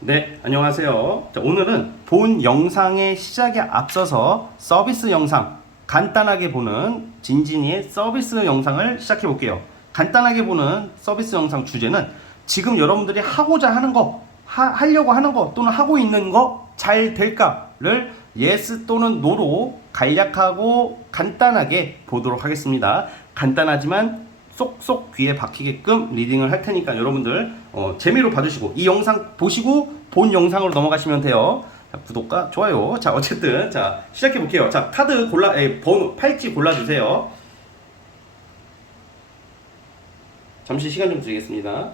네, 안녕하세요. 자, 오늘은 본 영상의 시작에 앞서서 서비스 영상 간단하게 보는 진진이의 서비스 영상을 시작해 볼게요. 간단하게 보는 서비스 영상 주제는 지금 여러분들이 하고자 하는 거, 하려고 하는 거 또는 하고 있는 거 잘 될까를 yes 또는 no로 간략하고 간단하게 보도록 하겠습니다. 간단하지만 쏙쏙 귀에 박히게끔 리딩을 할 테니까 여러분들 재미로 봐주시고 이 영상 보시고 본 영상으로 넘어가시면 돼요. 자, 구독과 좋아요. 자, 어쨌든 자 시작해 볼게요. 자, 카드 번호 팔찌 골라주세요. 잠시 시간 좀 드리겠습니다.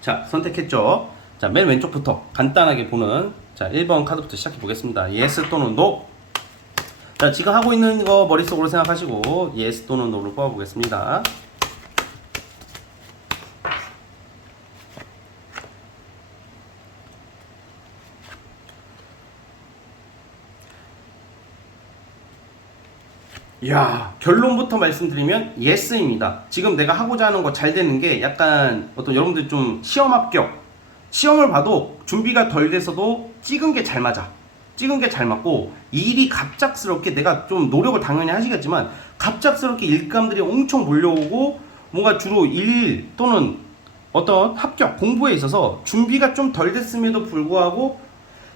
자, 선택했죠. 자, 맨 왼쪽부터 간단하게 보는 자 1번 카드부터 시작해 보겠습니다. yes 또는 no. 자, 지금 하고 있는 거 머릿속으로 생각하시고 yes 또는 no로 뽑아 보겠습니다. 이야, 결론부터 말씀드리면 yes입니다. 지금 내가 하고자 하는 거 잘 되는 게 약간 어떤 여러분들 좀 시험 합격, 시험을 봐도 준비가 덜 돼서도 찍은 게 잘 맞아. 찍은 게 잘 맞고 일이 갑작스럽게 내가 좀 노력을 당연히 하시겠지만 갑작스럽게 일감들이 엄청 몰려오고 뭔가 주로 일 또는 어떤 합격, 공부에 있어서 준비가 좀 덜 됐음에도 불구하고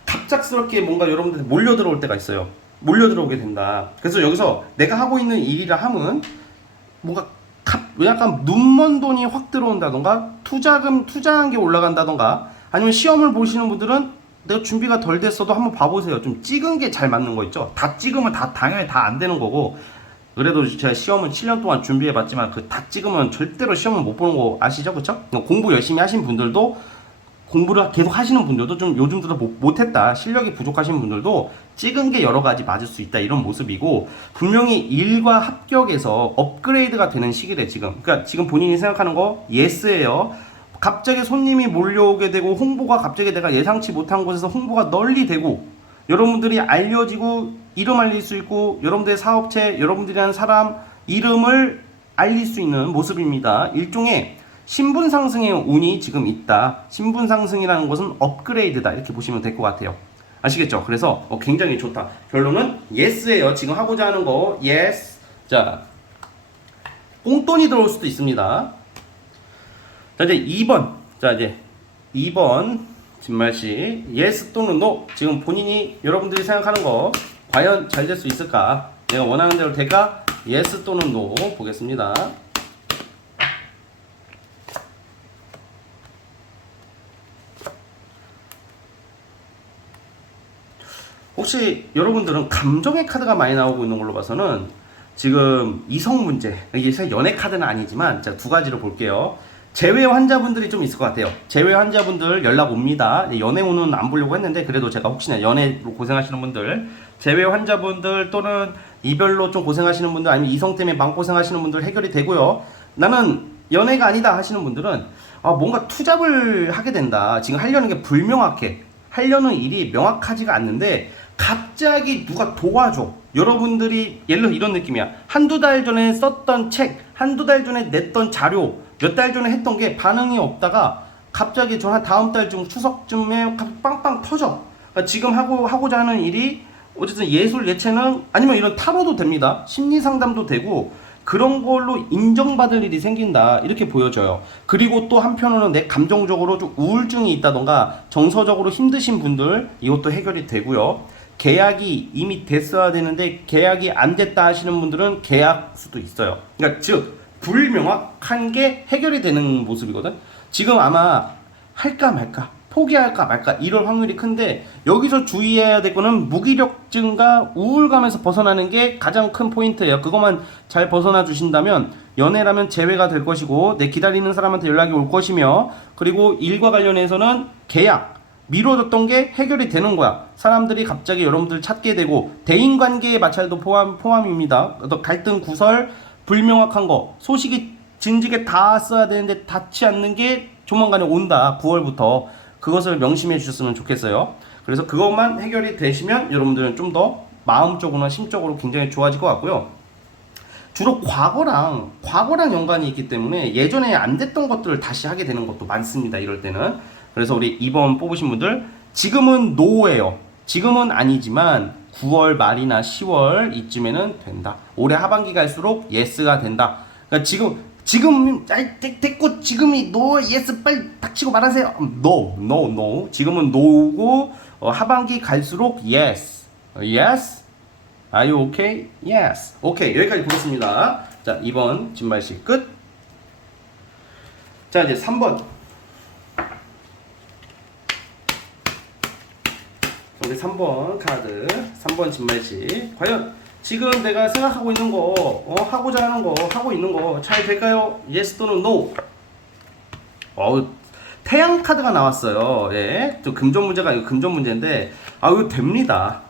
갑작스럽게 뭔가 여러분들 몰려 들어올 때가 있어요. 몰려 들어오게 된다. 그래서 여기서 내가 하고 있는 일이라 함은 뭔가 약간 눈먼 돈이 확 들어온다던가 투자한 게 올라간다던가 아니면 시험을 보시는 분들은 내가 준비가 덜 됐어도 한번 봐보세요. 좀 찍은 게 잘 맞는 거 있죠. 다 찍으면 다 당연히 다 안 되는 거고 그래도 제가 시험은 7년 동안 준비해봤지만 그 다 찍으면 절대로 시험을 못 보는 거 아시죠? 그쵸? 공부 열심히 하신 분들도 공부를 계속 하시는 분들도 좀 요즘 들어 못했다 실력이 부족하신 분들도 찍은 게 여러 가지 맞을 수 있다 이런 모습이고 분명히 일과 합격에서 업그레이드가 되는 시기래 지금. 그러니까 지금 본인이 생각하는 거 예스예요. 갑자기 손님이 몰려오게 되고 홍보가 갑자기 내가 예상치 못한 곳에서 홍보가 널리 되고 여러분들이 알려지고 이름 알릴 수 있고 여러분들의 사업체 여러분들이라는 사람 이름을 알릴 수 있는 모습입니다. 일종의 신분 상승의 운이 지금 있다. 신분 상승이라는 것은 업그레이드다. 이렇게 보시면 될 것 같아요. 아시겠죠? 그래서 굉장히 좋다. 결론은 yes예요. 지금 하고자 하는 거 yes. 자, 꽁돈이 들어올 수도 있습니다. 자, 이제 2번. 자, 이제 2번 진말씨 yes 또는 no. 지금 본인이 여러분들이 생각하는 거 과연 잘 될 수 있을까? 내가 원하는 대로 될까? yes 또는 no 보겠습니다. 혹시 여러분들은 감정의 카드가 많이 나오고 있는 걸로 봐서는 지금 이성 문제, 이게 사실 연애 카드는 아니지만 자, 두 가지로 볼게요. 재회 환자분들이 좀 있을 것 같아요. 재회 환자분들 연락 옵니다. 연애 운은 안 보려고 했는데 그래도 제가 혹시나 연애로 고생하시는 분들, 재회 환자분들 또는 이별로 좀 고생하시는 분들 아니면 이성 때문에 마음고생하시는 분들 해결이 되고요. 나는 연애가 아니다 하시는 분들은 뭔가 투잡을 하게 된다. 지금 하려는 게 불명확해. 하려는 일이 명확하지가 않는데 갑자기 누가 도와줘. 여러분들이 예를 들어 이런 느낌이야. 한두 달 전에 썼던 책, 한두 달 전에 냈던 자료, 몇 달 전에 했던 게 반응이 없다가 갑자기 저 한 다음 달쯤 추석쯤에 빵빵 터져. 그러니까 지금 하고자 하는 일이 어쨌든 예술, 예체능 아니면 이런 타로도 됩니다. 심리 상담도 되고 그런 걸로 인정받을 일이 생긴다 이렇게 보여져요. 그리고 또 한편으로는 내 감정적으로 좀 우울증이 있다던가 정서적으로 힘드신 분들 이것도 해결이 되고요. 계약이 이미 됐어야 되는데 계약이 안 됐다 하시는 분들은 계약 수도 있어요. 그러니까 즉 불명확한 게 해결이 되는 모습이거든. 지금 아마 할까 말까 포기할까 말까 이럴 확률이 큰데 여기서 주의해야 될 거는 무기력증과 우울감에서 벗어나는 게 가장 큰 포인트예요. 그것만 잘 벗어나 주신다면 연애라면 재회가 될 것이고 내 기다리는 사람한테 연락이 올 것이며 그리고 일과 관련해서는 계약 미뤄졌던 게 해결이 되는 거야. 사람들이 갑자기 여러분들 찾게 되고 대인관계의 마찰도 포함입니다. 어떤 갈등 구설 불명확한 거 소식이 진즉에 다 써야 되는데 닿지 않는 게 조만간에 온다. 9월부터 그것을 명심해 주셨으면 좋겠어요. 그래서 그것만 해결이 되시면 여러분들은 좀 더 마음적으로나 심적으로 굉장히 좋아질 것 같고요. 주로 과거랑 연관이 있기 때문에 예전에 안 됐던 것들을 다시 하게 되는 것도 많습니다. 이럴 때는. 그래서 우리 2번 뽑으신 분들 지금은 노예요. 지금은 아니지만 9월 말이나 10월 이쯤에는 된다. 올해 하반기 갈수록 예스가 된다. 그러니까 지금 됐고 지금이 노 예스 빨리 닥치고 말하세요. No. 지금은 노고 하반기 갈수록 yes. Yes. Are you okay? Yes. 오케이. 여기까지 보겠습니다. 자, 2번 진말식 끝. 자, 이제 3번. 우리 3번 카드, 3번 진말식. 과연 지금 내가 생각하고 있는 거, 하고자 하는 거, 하고 있는 거 잘 될까요? Yes 또는 No? 태양 카드가 나왔어요. 예. 또 금전 문제가 이거 금전 문제인데, 이거 됩니다.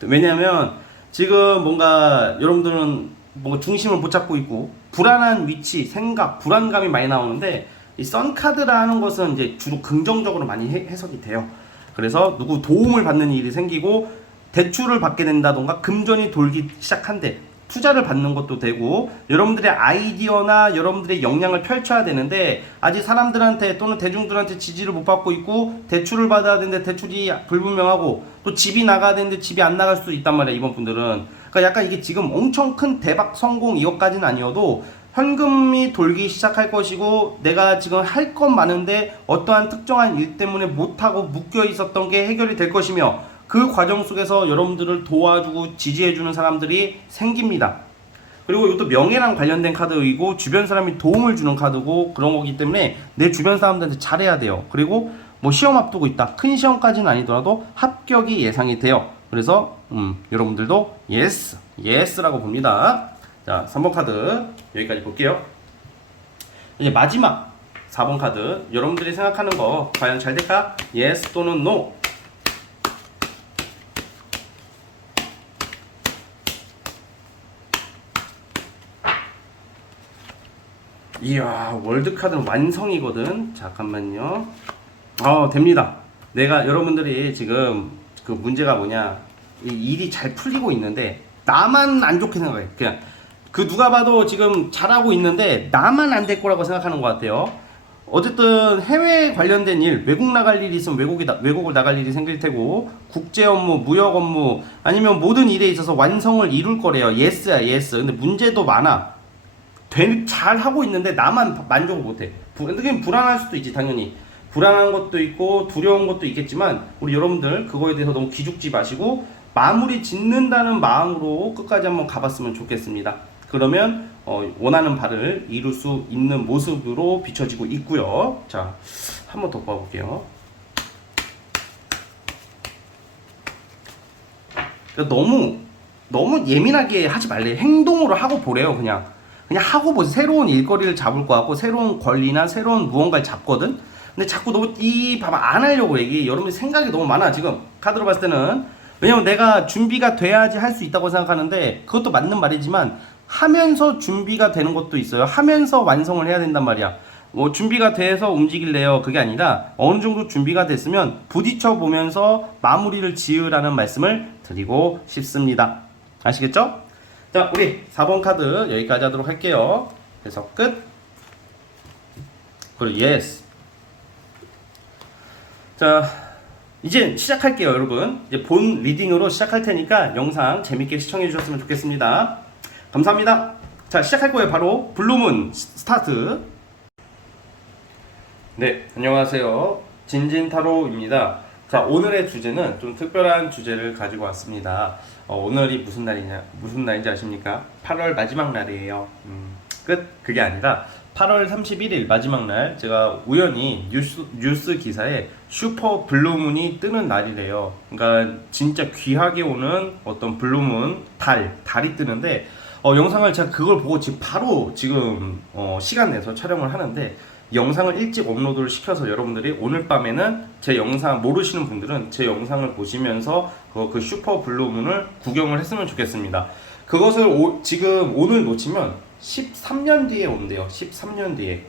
왜냐면 지금 뭔가 여러분들은 뭔가 중심을 못 잡고 있고 불안한 위치, 생각, 불안감이 많이 나오는데 이 선 카드라는 것은 이제 주로 긍정적으로 많이 해석이 돼요. 그래서 누구 도움을 받는 일이 생기고 대출을 받게 된다던가 금전이 돌기 시작한대. 투자를 받는 것도 되고 여러분들의 아이디어나 여러분들의 역량을 펼쳐야 되는데 아직 사람들한테 또는 대중들한테 지지를 못 받고 있고 대출을 받아야 되는데 대출이 불분명하고 또 집이 나가야 되는데 집이 안 나갈 수도 있단 말이야. 이번 분들은. 그러니까 약간 이게 지금 엄청 큰 대박 성공 이것까지는 아니어도 현금이 돌기 시작할 것이고 내가 지금 할 건 많은데 어떠한 특정한 일 때문에 못하고 묶여 있었던 게 해결이 될 것이며 그 과정 속에서 여러분들을 도와주고 지지해주는 사람들이 생깁니다. 그리고 이것도 명예랑 관련된 카드이고 주변 사람이 도움을 주는 카드고 그런 거기 때문에 내 주변 사람들한테 잘해야 돼요. 그리고 뭐 시험 앞두고 있다. 큰 시험까지는 아니더라도 합격이 예상이 돼요. 그래서 여러분들도 예스라고 봅니다. 자, 3번 카드 여기까지 볼게요. 이제 마지막 4번 카드 여러분들이 생각하는 거 과연 잘 될까? 예스 또는 노. 이야, 월드카드는 완성이거든. 잠깐만요. 됩니다. 내가 여러분들이 지금 그 문제가 뭐냐, 이 일이 잘 풀리고 있는데 나만 안 좋게 생각해. 그냥 그 누가 봐도 지금 잘하고 있는데 나만 안 될 거라고 생각하는 것 같아요. 어쨌든 해외 관련된 일, 외국 나갈 일이 있으면 외국을 나갈 일이 생길 테고 국제 업무, 무역 업무 아니면 모든 일에 있어서 완성을 이룰 거래요. 예스야 예스. 근데 문제도 많아. 잘 하고 있는데 나만 만족을 못해. 근데 불안할 수도 있지. 당연히 불안한 것도 있고 두려운 것도 있겠지만 우리 여러분들 그거에 대해서 너무 기죽지 마시고 마무리 짓는다는 마음으로 끝까지 한번 가봤으면 좋겠습니다. 그러면 원하는 바를 이룰 수 있는 모습으로 비춰지고 있고요. 자, 한번 더 봐볼게요. 그러니까 너무 예민하게 하지 말래. 행동으로 하고 보래요. 그냥 하고 보세요. 새로운 일거리를 잡을 것 같고 새로운 권리나 새로운 무언가를 잡거든. 근데 자꾸 너무 봐봐, 안 하려고 얘기. 여러분이 생각이 너무 많아 지금 카드로 봤을 때는. 왜냐면 내가 준비가 돼야지 할 수 있다고 생각하는데 그것도 맞는 말이지만 하면서 준비가 되는 것도 있어요. 하면서 완성을 해야 된단 말이야. 뭐 준비가 돼서 움직일래요? 그게 아니라 어느 정도 준비가 됐으면 부딪혀 보면서 마무리를 지으라는 말씀을 드리고 싶습니다. 아시겠죠? 자, 우리 4번 카드 여기까지 하도록 할게요. 그래서 끝. 그리고 예스. 자, 이제 시작할게요, 여러분. 이제 본 리딩으로 시작할 테니까 영상 재밌게 시청해 주셨으면 좋겠습니다. 감사합니다. 자, 시작할 거예요. 바로 블루문 스타트. 네, 안녕하세요. 진진타로입니다. 자, 오늘의 주제는 좀 특별한 주제를 가지고 왔습니다. 오늘이 무슨 날인지 아십니까? 8월 마지막 날이에요. 끝. 그게 아니라 8월 31일 마지막 날 제가 우연히 뉴스 기사에 슈퍼 블루문이 뜨는 날이래요. 그러니까 진짜 귀하게 오는 어떤 블루문 달이 뜨는데 영상을 제가 그걸 보고 바로 시간 내서 촬영을 하는데 영상을 일찍 업로드를 시켜서 여러분들이 오늘 밤에는 제 영상 모르시는 분들은 제 영상을 보시면서 그 슈퍼 블루문을 구경을 했으면 좋겠습니다. 그것을 지금 오늘 놓치면 13년 뒤에 온대요. 13년 뒤에.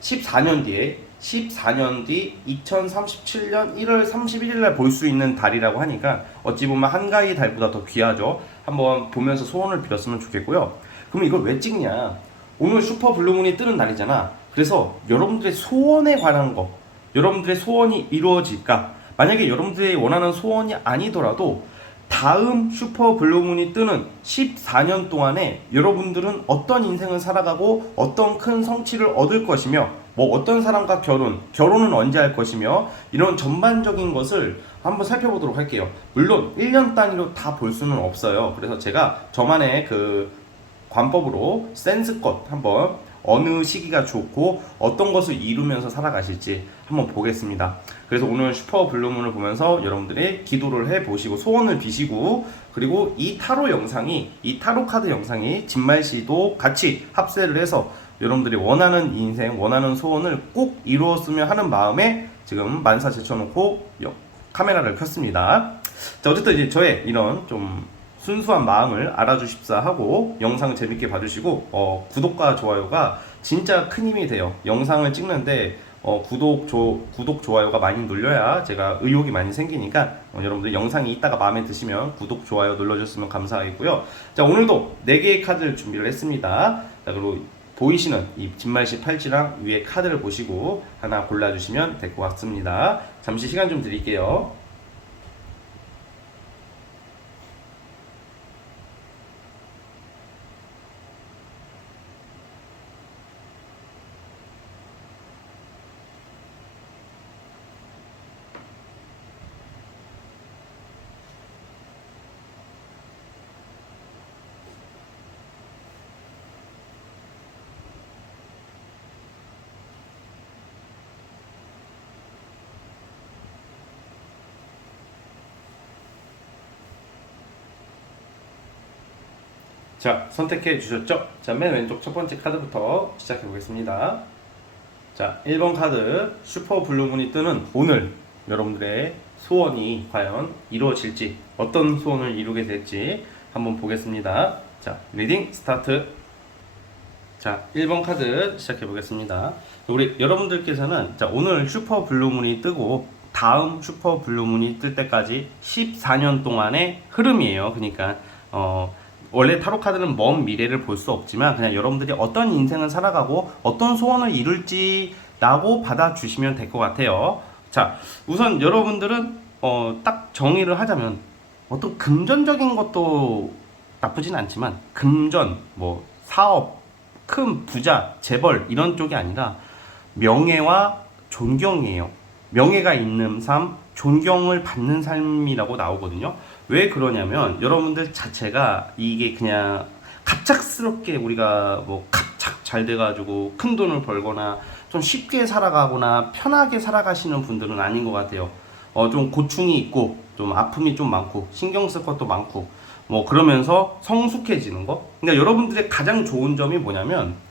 14년 뒤에. 14년 뒤 2037년 1월 31일 날 볼 수 있는 달이라고 하니까 어찌 보면 한가위 달보다 더 귀하죠. 한번 보면서 소원을 빌었으면 좋겠고요. 그럼 이걸 왜 찍냐? 오늘 슈퍼 블루문이 뜨는 날이잖아. 그래서 여러분들의 소원에 관한 거, 여러분들의 소원이 이루어질까? 만약에 여러분들이 원하는 소원이 아니더라도 다음 슈퍼 블루문이 뜨는 14년 동안에 여러분들은 어떤 인생을 살아가고 어떤 큰 성취를 얻을 것이며 뭐 어떤 사람과 결혼은 언제 할 것이며 이런 전반적인 것을 한번 살펴보도록 할게요. 물론 1년 단위로 다 볼 수는 없어요. 그래서 제가 저만의 그 관법으로 센스껏 한번 어느 시기가 좋고 어떤 것을 이루면서 살아가실지 한번 보겠습니다. 그래서 오늘 슈퍼 블루문을 보면서 여러분들이 기도를 해보시고 소원을 비시고, 그리고 이 타로 영상이, 이 타로 카드 영상이 진말씨도 같이 합세를 해서 여러분들이 원하는 인생, 원하는 소원을 꼭 이루었으면 하는 마음에 지금 만사 제쳐놓고 카메라를 켰습니다. 자, 어쨌든 이제 저의 이런 좀 순수한 마음을 알아주십사 하고 영상 재밌게 봐주시고 구독과 좋아요가 진짜 큰 힘이 돼요. 영상을 찍는데 구독 좋아요가 많이 눌려야 제가 의욕이 많이 생기니까 여러분들 영상이 이따가 마음에 드시면 구독 좋아요 눌러주셨으면 감사하겠고요. 자, 오늘도 4개의 카드를 준비를 했습니다. 자, 그리고 보이시는 이 진말씨 팔찌랑 위에 카드를 보시고 하나 골라주시면 될 것 같습니다. 잠시 시간 좀 드릴게요. 자, 선택해 주셨죠? 자, 맨 왼쪽 첫 번째 카드부터 시작해 보겠습니다. 자, 1번 카드 슈퍼 블루문이 뜨는 오늘 여러분들의 소원이 과연 이루어질지, 어떤 소원을 이루게 될지 한번 보겠습니다. 자, 리딩 스타트. 자, 1번 카드 시작해 보겠습니다. 우리 여러분들께서는 자, 오늘 슈퍼 블루문이 뜨고 다음 슈퍼 블루문이 뜰 때까지 14년 동안의 흐름이에요. 그러니까 원래 타로 카드는 먼 미래를 볼 수 없지만 그냥 여러분들이 어떤 인생을 살아가고 어떤 소원을 이룰지 라고 받아주시면 될 것 같아요. 자, 우선 여러분들은 딱 정의를 하자면 어떤 금전적인 것도 나쁘진 않지만 금전, 뭐 사업, 큰 부자, 재벌 이런 쪽이 아니라 명예와 존경이에요. 명예가 있는 삶, 존경을 받는 삶이라고 나오거든요. 왜 그러냐면 여러분들 자체가 이게 그냥 갑작스럽게 우리가 뭐 갑작 잘 돼가지고 큰 돈을 벌거나 좀 쉽게 살아가거나 편하게 살아가시는 분들은 아닌 것 같아요. 좀 고충이 있고 좀 아픔이 좀 많고 신경 쓸 것도 많고 뭐 그러면서 성숙해지는 거. 그러니까 여러분들의 가장 좋은 점이 뭐냐면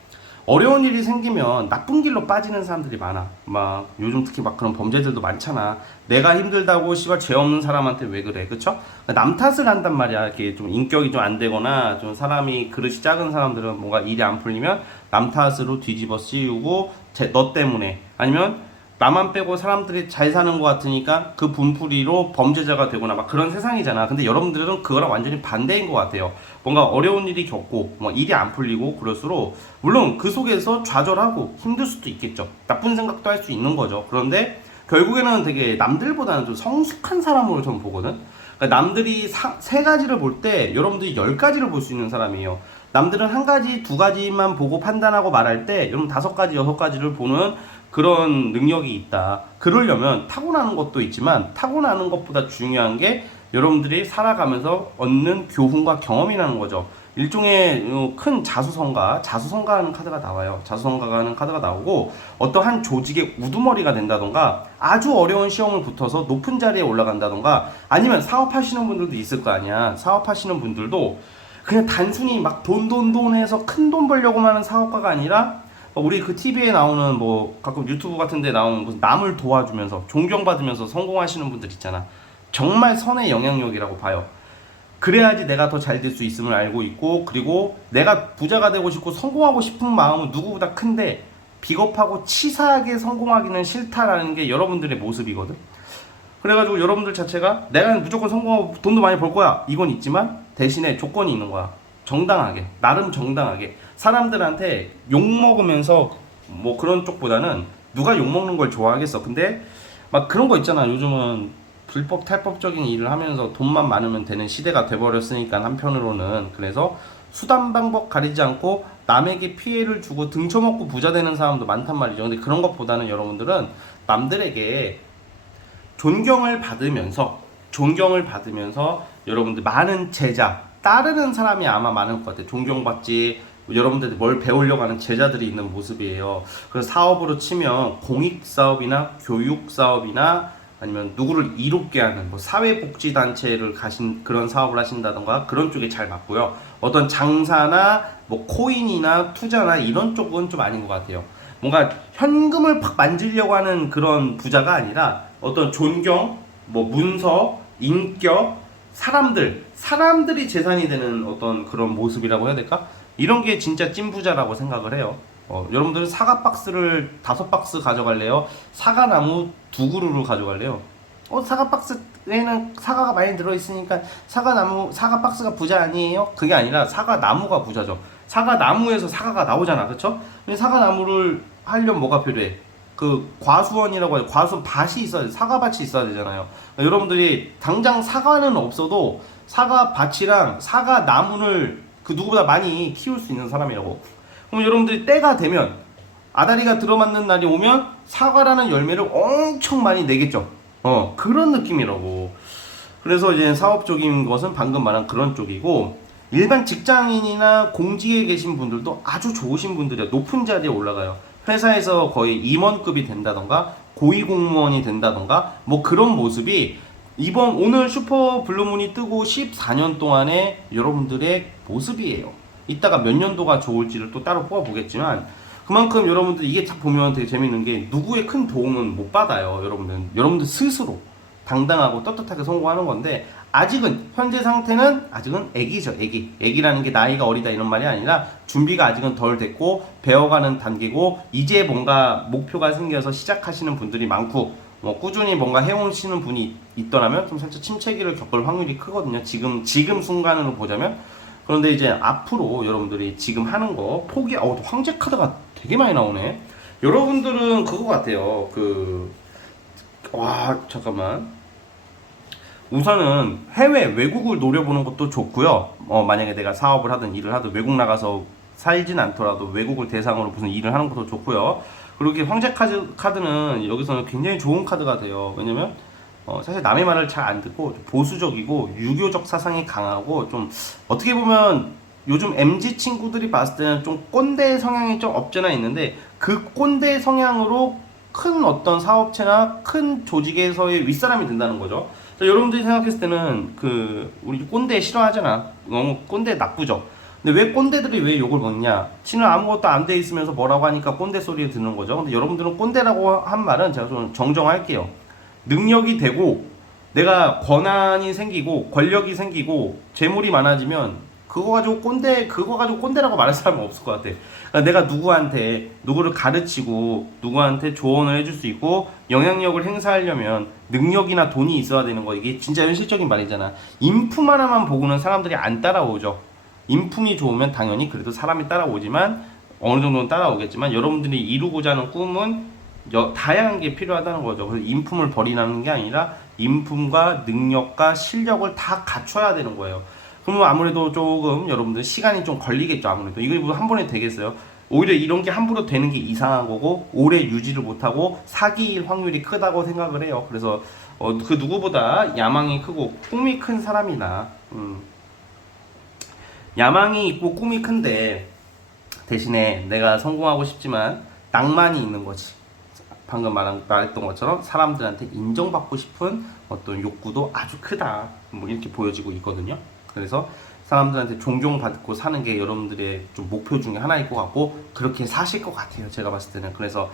어려운 일이 생기면 나쁜 길로 빠지는 사람들이 많아. 막 요즘 특히 막 그런 범죄들도 많잖아. 내가 힘들다고 씨발 죄 없는 사람한테 왜 그래, 그쵸? 남 탓을 한단 말이야. 이렇게 좀 인격이 좀 안 되거나 좀 사람이 그릇이 작은 사람들은 뭔가 일이 안 풀리면 남 탓으로 뒤집어 씌우고 너 때문에, 아니면 나만 빼고 사람들이 잘 사는 것 같으니까 그 분풀이로 범죄자가 되거나 막 그런 세상이잖아. 근데 여러분들은 그거랑 완전히 반대인 것 같아요. 뭔가 어려운 일이 겪고 뭐 일이 안 풀리고 그럴수록 물론 그 속에서 좌절하고 힘들 수도 있겠죠. 나쁜 생각도 할 수 있는 거죠. 그런데 결국에는 되게 남들보다는 좀 성숙한 사람으로 좀 보거든. 그러니까 남들이 세 가지를 볼 때 여러분들이 10가지를 볼 수 있는 사람이에요. 남들은 한 가지, 두 가지만 보고 판단하고 말할 때 여러분 5가지, 6가지를 보는 그런 능력이 있다. 그러려면 타고나는 것도 있지만 타고나는 것보다 중요한 게 여러분들이 살아가면서 얻는 교훈과 경험이라는 거죠. 일종의 큰 자수성가하는 카드가 나와요. 자수성가하는 카드가 나오고 어떠한 조직의 우두머리가 된다던가 아주 어려운 시험을 붙어서 높은 자리에 올라간다던가 아니면 사업하시는 분들도 있을 거 아니야. 사업하시는 분들도 그냥 단순히 막 돈 해서 큰 돈 벌려고만 하는 사업가가 아니라 우리 그 TV에 나오는 뭐 가끔 유튜브 같은 데 나오는 남을 도와주면서 존경받으면서 성공하시는 분들 있잖아. 정말 선의 영향력이라고 봐요. 그래야지 내가 더 잘 될 수 있음을 알고 있고, 그리고 내가 부자가 되고 싶고 성공하고 싶은 마음은 누구보다 큰데 비겁하고 치사하게 성공하기는 싫다라는 게 여러분들의 모습이거든. 그래가지고 여러분들 자체가 내가 무조건 성공하고 돈도 많이 벌 거야 이건 있지만 대신에 조건이 있는 거야. 정당하게, 나름 정당하게 사람들한테 욕먹으면서 뭐 그런 쪽보다는 누가 욕먹는 걸 좋아하겠어. 근데 막 그런 거 있잖아. 요즘은 불법 탈법적인 일을 하면서 돈만 많으면 되는 시대가 돼버렸으니까 한편으로는. 그래서 수단 방법 가리지 않고 남에게 피해를 주고 등쳐먹고 부자 되는 사람도 많단 말이죠. 근데 그런 것보다는 여러분들은 남들에게 존경을 받으면서 여러분들 많은 제자 따르는 사람이 아마 많을 것 같아요. 존경받지, 여러분들이 뭘 배우려고 하는 제자들이 있는 모습이에요. 그래서 사업으로 치면 공익 사업이나 교육 사업이나 아니면 누구를 이롭게 하는 뭐 사회복지단체를 가신 그런 사업을 하신다던가 그런 쪽에 잘 맞고요. 어떤 장사나 뭐 코인이나 투자나 이런 쪽은 좀 아닌 것 같아요. 뭔가 현금을 팍 만지려고 하는 그런 부자가 아니라 어떤 존경, 뭐 문서, 인격, 사람들이 재산이 되는 어떤 그런 모습이라고 해야 될까? 이런 게 진짜 찐부자라고 생각을 해요. 여러분들은 사과 박스를 5박스 가져갈래요? 사과나무 2그루를 가져갈래요? 사과 박스에는 사과가 많이 들어있으니까 사과 박스가 부자 아니에요? 그게 아니라 사과 나무가 부자죠. 사과 나무에서 사과가 나오잖아, 그쵸? 근데 사과 나무를 하려면 뭐가 필요해? 그 과수원이라고 해서 과수원 밭이 있어야 돼. 사과밭이 있어야 되잖아요. 여러분들이 당장 사과는 없어도 사과밭이랑 사과 나무를 그 누구보다 많이 키울 수 있는 사람이라고. 그럼 여러분들이 때가 되면 아다리가 들어맞는 날이 오면 사과라는 열매를 엄청 많이 내겠죠. 그런 느낌이라고. 그래서 이제 사업적인 것은 방금 말한 그런 쪽이고, 일반 직장인이나 공직에 계신 분들도 아주 좋으신 분들이에요. 높은 자리에 올라가요. 회사에서 거의 임원급이 된다던가 고위공무원이 된다던가 뭐 그런 모습이 오늘 슈퍼 블루문이 뜨고 14년 동안의 여러분들의 모습이에요. 이따가 몇 년도가 좋을지를 또 따로 뽑아보겠지만, 그만큼 여러분들 이게 딱 보면 되게 재밌는 게 누구의 큰 도움은 못 받아요. 여러분들 스스로 당당하고 떳떳하게 성공하는 건데, 아직은 현재 상태는 아직은 애기죠. 애기라는 게 나이가 어리다 이런 말이 아니라 준비가 아직은 덜 됐고 배워가는 단계고, 이제 뭔가 목표가 생겨서 시작하시는 분들이 많고, 꾸준히 뭔가 해오시는 분이 있더라면 좀 살짝 침체기를 겪을 확률이 크거든요. 지금 순간으로 보자면. 그런데 이제 앞으로 여러분들이 지금 하는 거 황제 카드가 되게 많이 나오네. 여러분들은 그거 같아요. 잠깐만. 우선은 외국을 노려보는 것도 좋고요. 만약에 내가 사업을 하든 일을 하든 외국 나가서 살진 않더라도 외국을 대상으로 무슨 일을 하는 것도 좋고요. 그리고 이렇게 황제 카드는 여기서는 굉장히 좋은 카드가 돼요. 왜냐면 사실 남의 말을 잘 안 듣고 보수적이고 유교적 사상이 강하고, 좀 어떻게 보면 요즘 MZ 친구들이 봤을 때는 좀 꼰대 성향이 좀 없잖아 있는데, 그 꼰대 성향으로 큰 어떤 사업체나 큰 조직에서의 윗사람이 된다는 거죠. 여러분들이 생각했을 때는 우리 꼰대 싫어하잖아. 너무 꼰대 나쁘죠. 근데 왜 꼰대들이 왜 욕을 먹냐? 지는 아무것도 안 돼 있으면서 뭐라고 하니까 꼰대 소리를 듣는 거죠. 근데 여러분들은 꼰대라고 한 말은 제가 좀 정정할게요. 능력이 되고 내가 권한이 생기고 권력이 생기고 재물이 많아지면 그거 가지고 꼰대라고 말할 사람은 없을 것 같아. 그러니까 내가 누구를 가르치고 누구한테 조언을 해줄 수 있고 영향력을 행사하려면 능력이나 돈이 있어야 되는 거. 이게 진짜 현실적인 말이잖아. 인품 하나만 보고는 사람들이 안 따라오죠. 인품이 좋으면 당연히 그래도 사람이 따라오지만, 어느 정도는 따라오겠지만, 여러분들이 이루고자 하는 꿈은 다양한 게 필요하다는 거죠. 그래서 인품을 버리라는 게 아니라 인품과 능력과 실력을 다 갖춰야 되는 거예요. 그러면 아무래도 조금 여러분들 시간이 좀 걸리겠죠. 아무래도 이거 뭐 한 번에 되겠어요? 오히려 이런 게 함부로 되는 게 이상한 거고, 오래 유지를 못하고 사기일 확률이 크다고 생각을 해요. 그래서 그 누구보다 야망이 크고 꿈이 큰 사람이다. 야망이 있고 꿈이 큰데 대신에 내가 성공하고 싶지만 낭만이 있는 거지. 방금 말했던 것처럼 사람들한테 인정받고 싶은 어떤 욕구도 아주 크다. 뭐 이렇게 보여지고 있거든요. 그래서 사람들한테 존경받고 사는 게 여러분들의 좀 목표 중에 하나일 것 같고, 그렇게 사실 것 같아요. 제가 봤을 때는. 그래서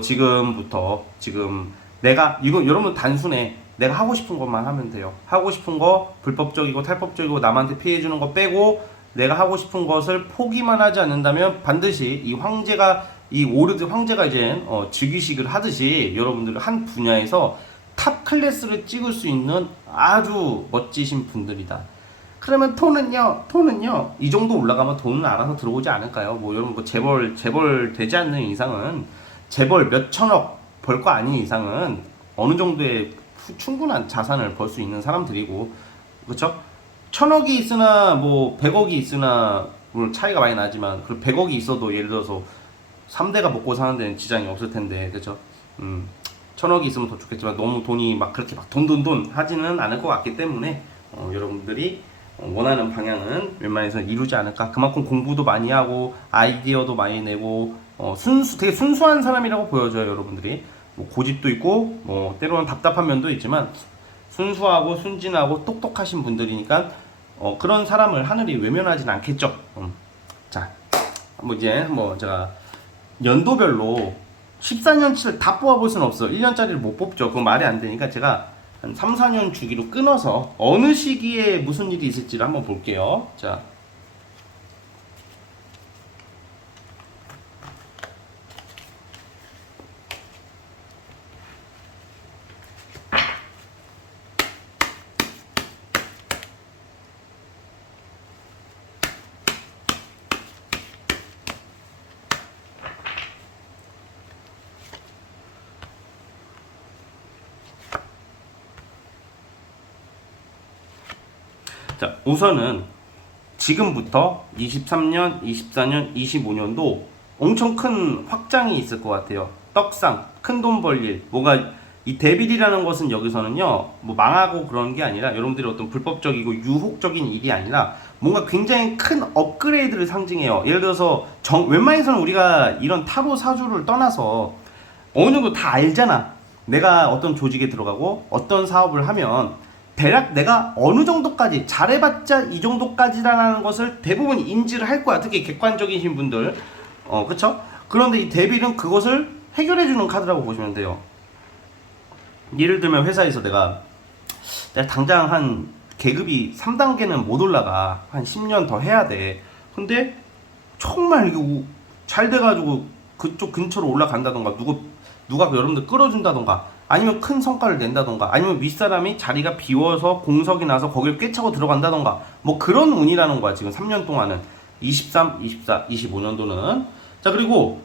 지금 내가 이거 여러분 단순해. 내가 하고 싶은 것만 하면 돼요. 하고 싶은 거 불법적이고 탈법적이고 남한테 피해주는 거 빼고 내가 하고 싶은 것을 포기만 하지 않는다면 반드시 이 황제가 이 오르드 황제가 이제 즉위식을 하듯이 여러분들 한 분야에서 탑 클래스를 찍을 수 있는 아주 멋지신 분들이다. 그러면 톤은요 이 정도 올라가면 돈은 알아서 들어오지 않을까요? 뭐 여러분 뭐 재벌 되지 않는 이상은 재벌 몇 천억 벌 거 아닌 이상은 어느 정도의 충분한 자산을 벌 수 있는 사람들이고, 그렇죠? 천억이 있으나 뭐 100억이 있으나 물론 차이가 많이 나지만 그 100억이 있어도 예를 들어서 3대가 먹고 사는 데는 지장이 없을 텐데, 그렇죠? 천억이 있으면 더 좋겠지만 너무 돈이 막 그렇게 막 돈 하지는 않을 것 같기 때문에 여러분들이 원하는 방향은 웬만해서 이루지 않을까. 그만큼 공부도 많이 하고 아이디어도 많이 내고 되게 순수한 사람이라고 보여져요. 여러분들이 뭐 고집도 있고 뭐 때로는 답답한 면도 있지만 순수하고 순진하고 똑똑하신 분들이니까 그런 사람을 하늘이 외면하진 않겠죠. 자, 한번 제가 연도별로 14년치를 다 뽑아볼 수는 없어. 1년짜리를 못 뽑죠. 그건 말이 안 되니까 제가 한 3, 4년 주기로 끊어서 어느 시기에 무슨 일이 있을지를 한번 볼게요. 자, 자, 우선은 지금부터 23년, 24년, 25년도 엄청 큰 확장이 있을 것 같아요. 떡상, 큰 돈 벌 일, 뭐가 이 데빌이라는 것은 여기서는요, 뭐 망하고 그런 게 아니라 여러분들이 어떤 불법적이고 유혹적인 일이 아니라 뭔가 굉장히 큰 업그레이드를 상징해요. 예를 들어서 웬만해서는 우리가 이런 타로 사주를 떠나서 어느 정도 다 알잖아. 내가 어떤 조직에 들어가고 어떤 사업을 하면 대략 내가 어느 정도까지 잘해봤자 이 정도까지라는 것을 대부분 인지를 할 거야. 특히 객관적이신 분들, 그쵸? 그런데 이 데빌은 그것을 해결해주는 카드라고 보시면 돼요. 예를 들면 회사에서 내가 당장 한 계급이 3단계는 못 올라가. 한 10년 더 해야 돼. 근데 정말 이게 잘 돼가지고 그쪽 근처로 올라간다던가 누가 여러분들 끌어준다던가 아니면 큰 성과를 낸다던가 아니면 윗사람이 자리가 비워서 공석이 나서 거길 꿰차고 들어간다던가 뭐 그런 운이라는 거야. 지금 3년 동안은 23, 24, 25년도는. 자, 그리고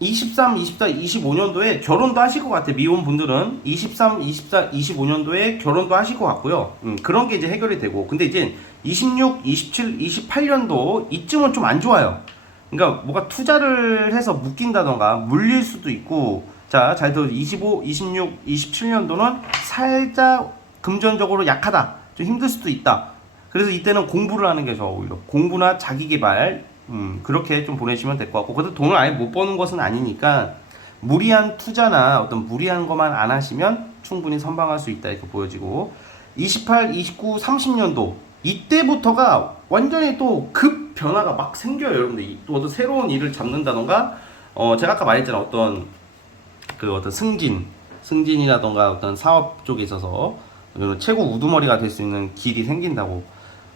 23, 24, 25년도에 결혼도 하실 것 같아. 미혼 분들은 23, 24, 25년도에 결혼도 하실 것 같고요. 그런 게 이제 해결이 되고, 근데 이제 26, 27, 28년도 이쯤은 좀 안 좋아요. 그러니까 뭐가 투자를 해서 묶인다던가 물릴 수도 있고. 자, 잘 들어. 25, 26, 27년도는 살짝 금전적으로 약하다. 좀 힘들 수도 있다. 그래서 이때는 공부를 하는 게 좋아. 오히려 공부나 자기개발 그렇게 좀 보내시면 될 것 같고, 그래도 돈을 아예 못 버는 것은 아니니까 무리한 투자나 어떤 무리한 것만 안 하시면 충분히 선방할 수 있다 이렇게 보여지고, 28, 29, 30년도 이때부터가 완전히 또 급 변화가 막 생겨요. 여러분들 또 어떤 새로운 일을 잡는다던가 제가 아까 말했잖아. 어떤 승진이라던가 어떤 사업 쪽에 있어서 최고 우두머리가 될 수 있는 길이 생긴다고.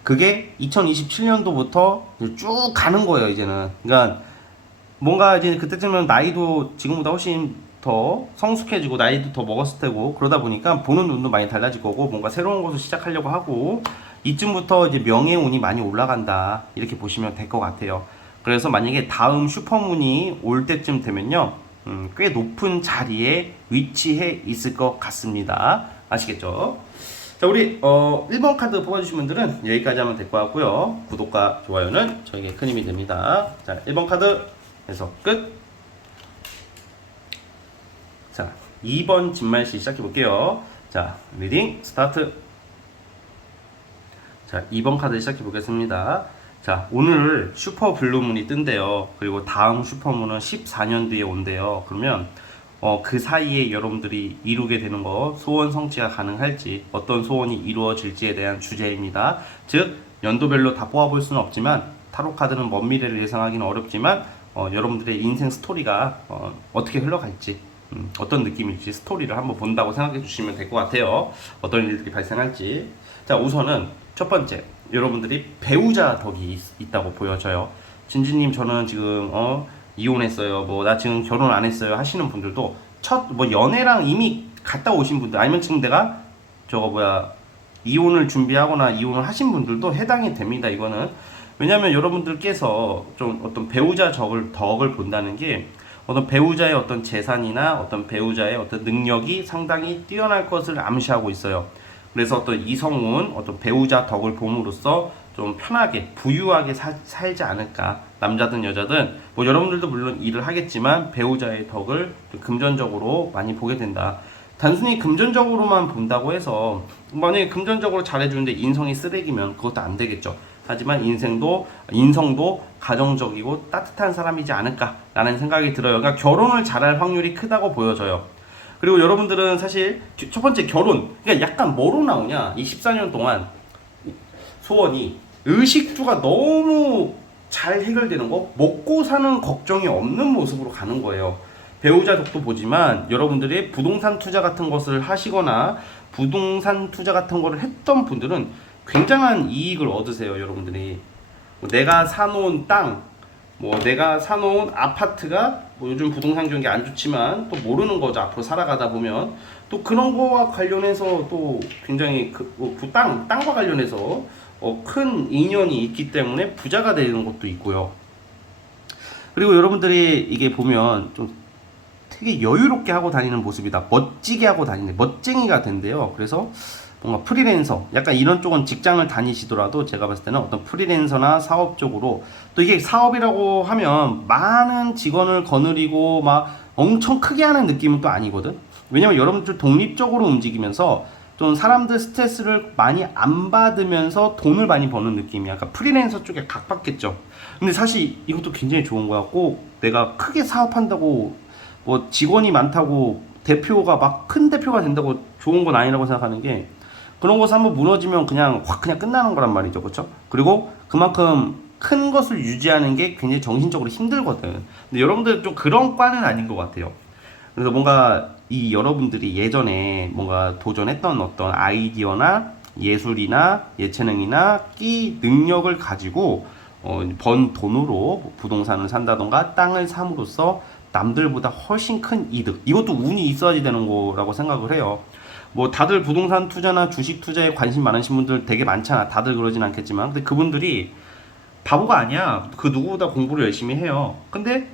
그게 2027년도부터 쭉 가는 거예요, 이제는. 그러니까 뭔가 이제 그때쯤은 나이도 지금보다 훨씬 더 성숙해지고 나이도 더 먹었을 테고 그러다 보니까 보는 눈도 많이 달라질 거고 뭔가 새로운 것을 시작하려고 하고 이쯤부터 이제 명예운이 많이 올라간다 이렇게 보시면 될 것 같아요. 그래서 만약에 다음 슈퍼문이 올 때쯤 되면요, 꽤 높은 자리에 위치해 있을 것 같습니다. 아시겠죠? 자, 우리 1번 카드 뽑아주신 분들은 여기까지 하면 될 것 같고요. 구독과 좋아요는 저에게 큰 힘이 됩니다. 자, 1번 카드 해서 끝. 자, 2번 진말씨 시작해 볼게요. 자, 리딩 스타트. 자, 2번 카드 시작해 보겠습니다. 자, 오늘 슈퍼 블루문이 뜬대요. 그리고 다음 슈퍼문은 14년 뒤에 온대요. 그러면 그 사이에 여러분들이 이루게 되는 거, 소원 성취가 가능할지, 어떤 소원이 이루어질지에 대한 주제입니다. 즉, 연도별로 다 뽑아볼 수는 없지만 타로 카드는 먼 미래를 예상하기는 어렵지만 여러분들의 인생 스토리가 어떻게 흘러갈지 어떤 느낌일지 스토리를 한번 본다고 생각해 주시면 될 것 같아요. 어떤 일들이 발생할지. 자, 우선은 첫 번째, 여러분들이 배우자 덕이 있다고 보여져요. 진주님, 저는 지금 이혼했어요. 뭐 나 지금 결혼 안 했어요. 하시는 분들도 첫 뭐 연애랑 이미 갔다 오신 분들, 아니면 지금 내가 이혼을 준비하거나 이혼을 하신 분들도 해당이 됩니다. 이거는 왜냐하면 여러분들께서 좀 어떤 배우자 덕을 본다는 게 어떤 배우자의 어떤 재산이나 어떤 배우자의 어떤 능력이 상당히 뛰어날 것을 암시하고 있어요. 그래서 어떤 이성운 어떤 배우자 덕을 봄으로써 좀 편하게 부유하게 살지 않을까. 남자든 여자든 뭐 여러분들도 물론 일을 하겠지만 배우자의 덕을 금전적으로 많이 보게 된다. 단순히 금전적으로만 본다고 해서 만약에 금전적으로 잘해주는데 인성이 쓰레기면 그것도 안 되겠죠. 하지만 인성도 가정적이고 따뜻한 사람이지 않을까라는 생각이 들어요. 그러니까 결혼을 잘할 확률이 크다고 보여져요. 그리고 여러분들은 사실 첫 번째 결혼, 그러니까 약간 뭐로 나오냐, 이 14년 동안 소원이 의식주가 너무 잘 해결되는 거, 먹고 사는 걱정이 없는 모습으로 가는 거예요. 배우자 덕도 보지만 여러분들이 부동산 투자 같은 것을 하시거나 부동산 투자 같은 거를 했던 분들은 굉장한 이익을 얻으세요. 여러분들이 내가 사놓은 땅, 뭐 내가 사놓은 아파트가 뭐 요즘 부동산 경기 안 좋지만 또 모르는 거죠. 앞으로 살아가다 보면 또 그런 거와 관련해서 또 굉장히 땅과 관련해서 큰 인연이 있기 때문에 부자가 되는 것도 있고요. 그리고 여러분들이 이게 보면 좀 되게 여유롭게 하고 다니는 모습이다. 멋지게 하고 다니는 멋쟁이가 된대요. 그래서 뭔가 프리랜서, 약간 이런 쪽은 직장을 다니시더라도 제가 봤을 때는 어떤 프리랜서나 사업 쪽으로, 또 이게 사업이라고 하면 많은 직원을 거느리고 막 엄청 크게 하는 느낌은 또 아니거든. 왜냐면 여러분들 독립적으로 움직이면서 좀 사람들 스트레스를 많이 안 받으면서 돈을 많이 버는 느낌이야. 그러니까 프리랜서 쪽에 각받겠죠. 근데 사실 이것도 굉장히 좋은 거야. 꼭 내가 크게 사업한다고 뭐 직원이 많다고 대표가 막 큰 대표가 된다고 좋은 건 아니라고 생각하는 게, 그런 것을 한번 무너지면 그냥 끝나는 거란 말이죠. 그렇죠? 그리고 그만큼 큰 것을 유지하는 게 굉장히 정신적으로 힘들거든. 근데 여러분들 좀 그런 과는 아닌 것 같아요. 그래서 뭔가 이 여러분들이 예전에 뭔가 도전했던 어떤 아이디어나 예술이나 예체능이나 끼 능력을 가지고 번 돈으로 부동산을 산다던가 땅을 삼으로써 남들보다 훨씬 큰 이득, 이것도 운이 있어야지 되는 거라고 생각을 해요. 뭐 다들 부동산 투자나 주식 투자에 관심 많으신 분들 되게 많잖아. 다들 그러진 않겠지만, 근데 그분들이 바보가 아니야. 그 누구보다 공부를 열심히 해요. 근데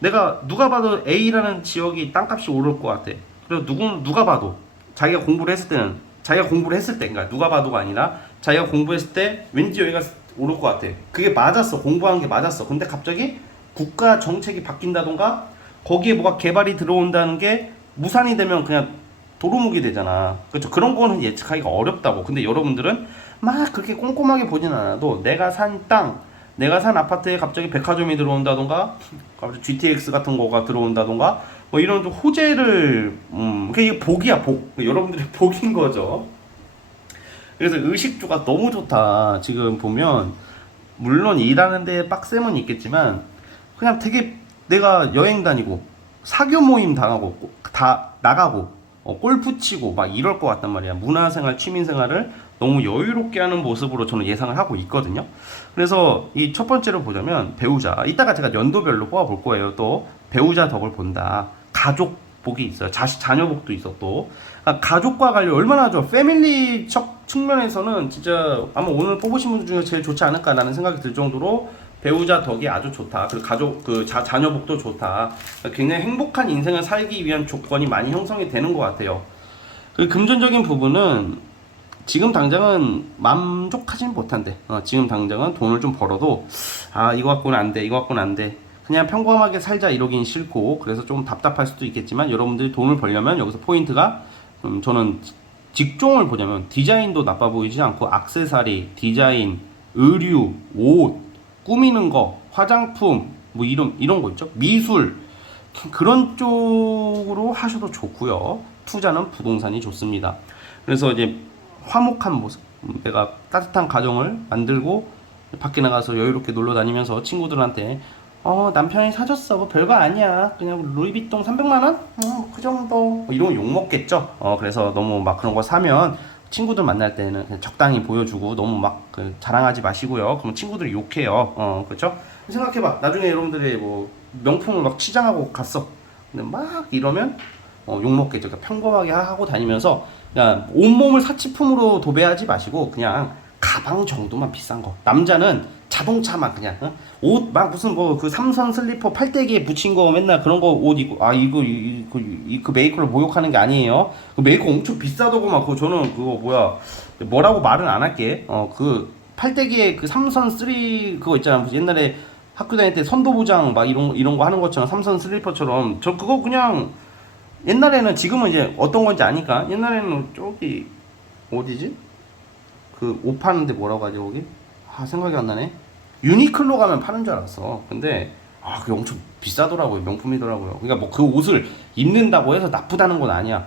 누가 봐도 A라는 지역이 땅값이 오를 것 같아. 그래서 누가 봐도 자기가 공부를 했을 때, 그러니까 누가 봐도가 아니라 자기가 공부했을 때 왠지 여기가 오를 것 같아. 그게 맞았어. 공부한 게 맞았어. 근데 갑자기 국가 정책이 바뀐다던가 거기에 뭐가 개발이 들어온다는 게 무산이 되면 그냥 도루묵이 되잖아. 그렇죠? 그런 거는 예측하기가 어렵다고. 근데 여러분들은 막 그렇게 꼼꼼하게 보진 않아도 내가 산 땅, 내가 산 아파트에 갑자기 백화점이 들어온다던가 갑자기 GTX 같은 거가 들어온다던가 뭐 이런 좀 호재를 그게 복이야, 복. 여러분들의 복인 거죠. 그래서 의식주가 너무 좋다. 지금 보면 물론 일하는 데 빡셈은 있겠지만 그냥 되게 내가 여행 다니고 사교 모임 당하고 다 나가고 골프 치고 막 이럴 것 같단 말이야. 문화생활, 취미생활을 너무 여유롭게 하는 모습으로 저는 예상을 하고 있거든요. 그래서 이 첫 번째로 보자면 배우자. 이따가 제가 연도별로 뽑아볼 거예요. 또 배우자 덕을 본다. 가족 복이 있어요. 자녀 복도 있어 또. 그러니까 가족과 관련 얼마나 좋아. 패밀리적 측면에서는 진짜 아마 오늘 뽑으신 분 중에 제일 좋지 않을까라는 생각이 들 정도로 배우자 덕이 아주 좋다. 그리고 자녀 복도 좋다. 그러니까 굉장히 행복한 인생을 살기 위한 조건이 많이 형성이 되는 것 같아요. 그 금전적인 부분은 지금 당장은 만족하지는 못한대. 지금 당장은 돈을 좀 벌어도 이거 갖고는 안 돼, 이거 갖고는 안 돼. 그냥 평범하게 살자 이러긴 싫고, 그래서 좀 답답할 수도 있겠지만 여러분들이 돈을 벌려면 여기서 포인트가 저는 직종을 보자면 디자인도 나빠 보이지 않고 액세서리, 디자인, 의류, 옷, 꾸미는 거, 화장품, 뭐 이런 거 있죠. 미술, 그런 쪽으로 하셔도 좋고요. 투자는 부동산이 좋습니다. 그래서 이제 화목한 모습, 내가 따뜻한 가정을 만들고 밖에 나가서 여유롭게 놀러 다니면서 친구들한테 남편이 사줬어. 뭐 별거 아니야. 그냥 루이비통 300만 원? 그 정도. 뭐 이러면 욕 먹겠죠. 그래서 너무 막 그런 거 사면 친구들 만날 때는 그냥 적당히 보여주고 너무 막 자랑하지 마시고요. 그러면 친구들이 욕해요. 그렇죠? 생각해봐. 나중에 여러분들이 뭐 명품을 막 치장하고 갔어. 근데 막 이러면 욕 먹겠죠. 그러니까 평범하게 하고 다니면서 그냥 온몸을 사치품으로 도배하지 마시고 그냥 가방 정도만 비싼 거. 남자는 자동차만 그냥 옷 막 무슨 뭐 그 삼선 슬리퍼 팔대기에 붙인 거 맨날 그런 거 옷 입고 그 메이커를 모욕하는 게 아니에요. 그 메이커 엄청 비싸더구만. 그거 저는 그거 뭐라고 말은 안 할게. 그 팔대기에 그 삼선 쓰리 그거 있잖아. 옛날에 학교 다닐 때 선도부장 막 이런 거 하는 것처럼 삼선 슬리퍼처럼 저 그거 그냥 옛날에는 지금은 이제 어떤 건지 아니까 옛날에는 저기 어디지? 그 옷 파는데 뭐라고 하지 거기? 생각이 안 나네. 유니클로 가면 파는 줄 알았어. 근데 그게 엄청 비싸더라고요. 명품이더라고요. 그러니까 뭐 그 옷을 입는다고 해서 나쁘다는 건 아니야.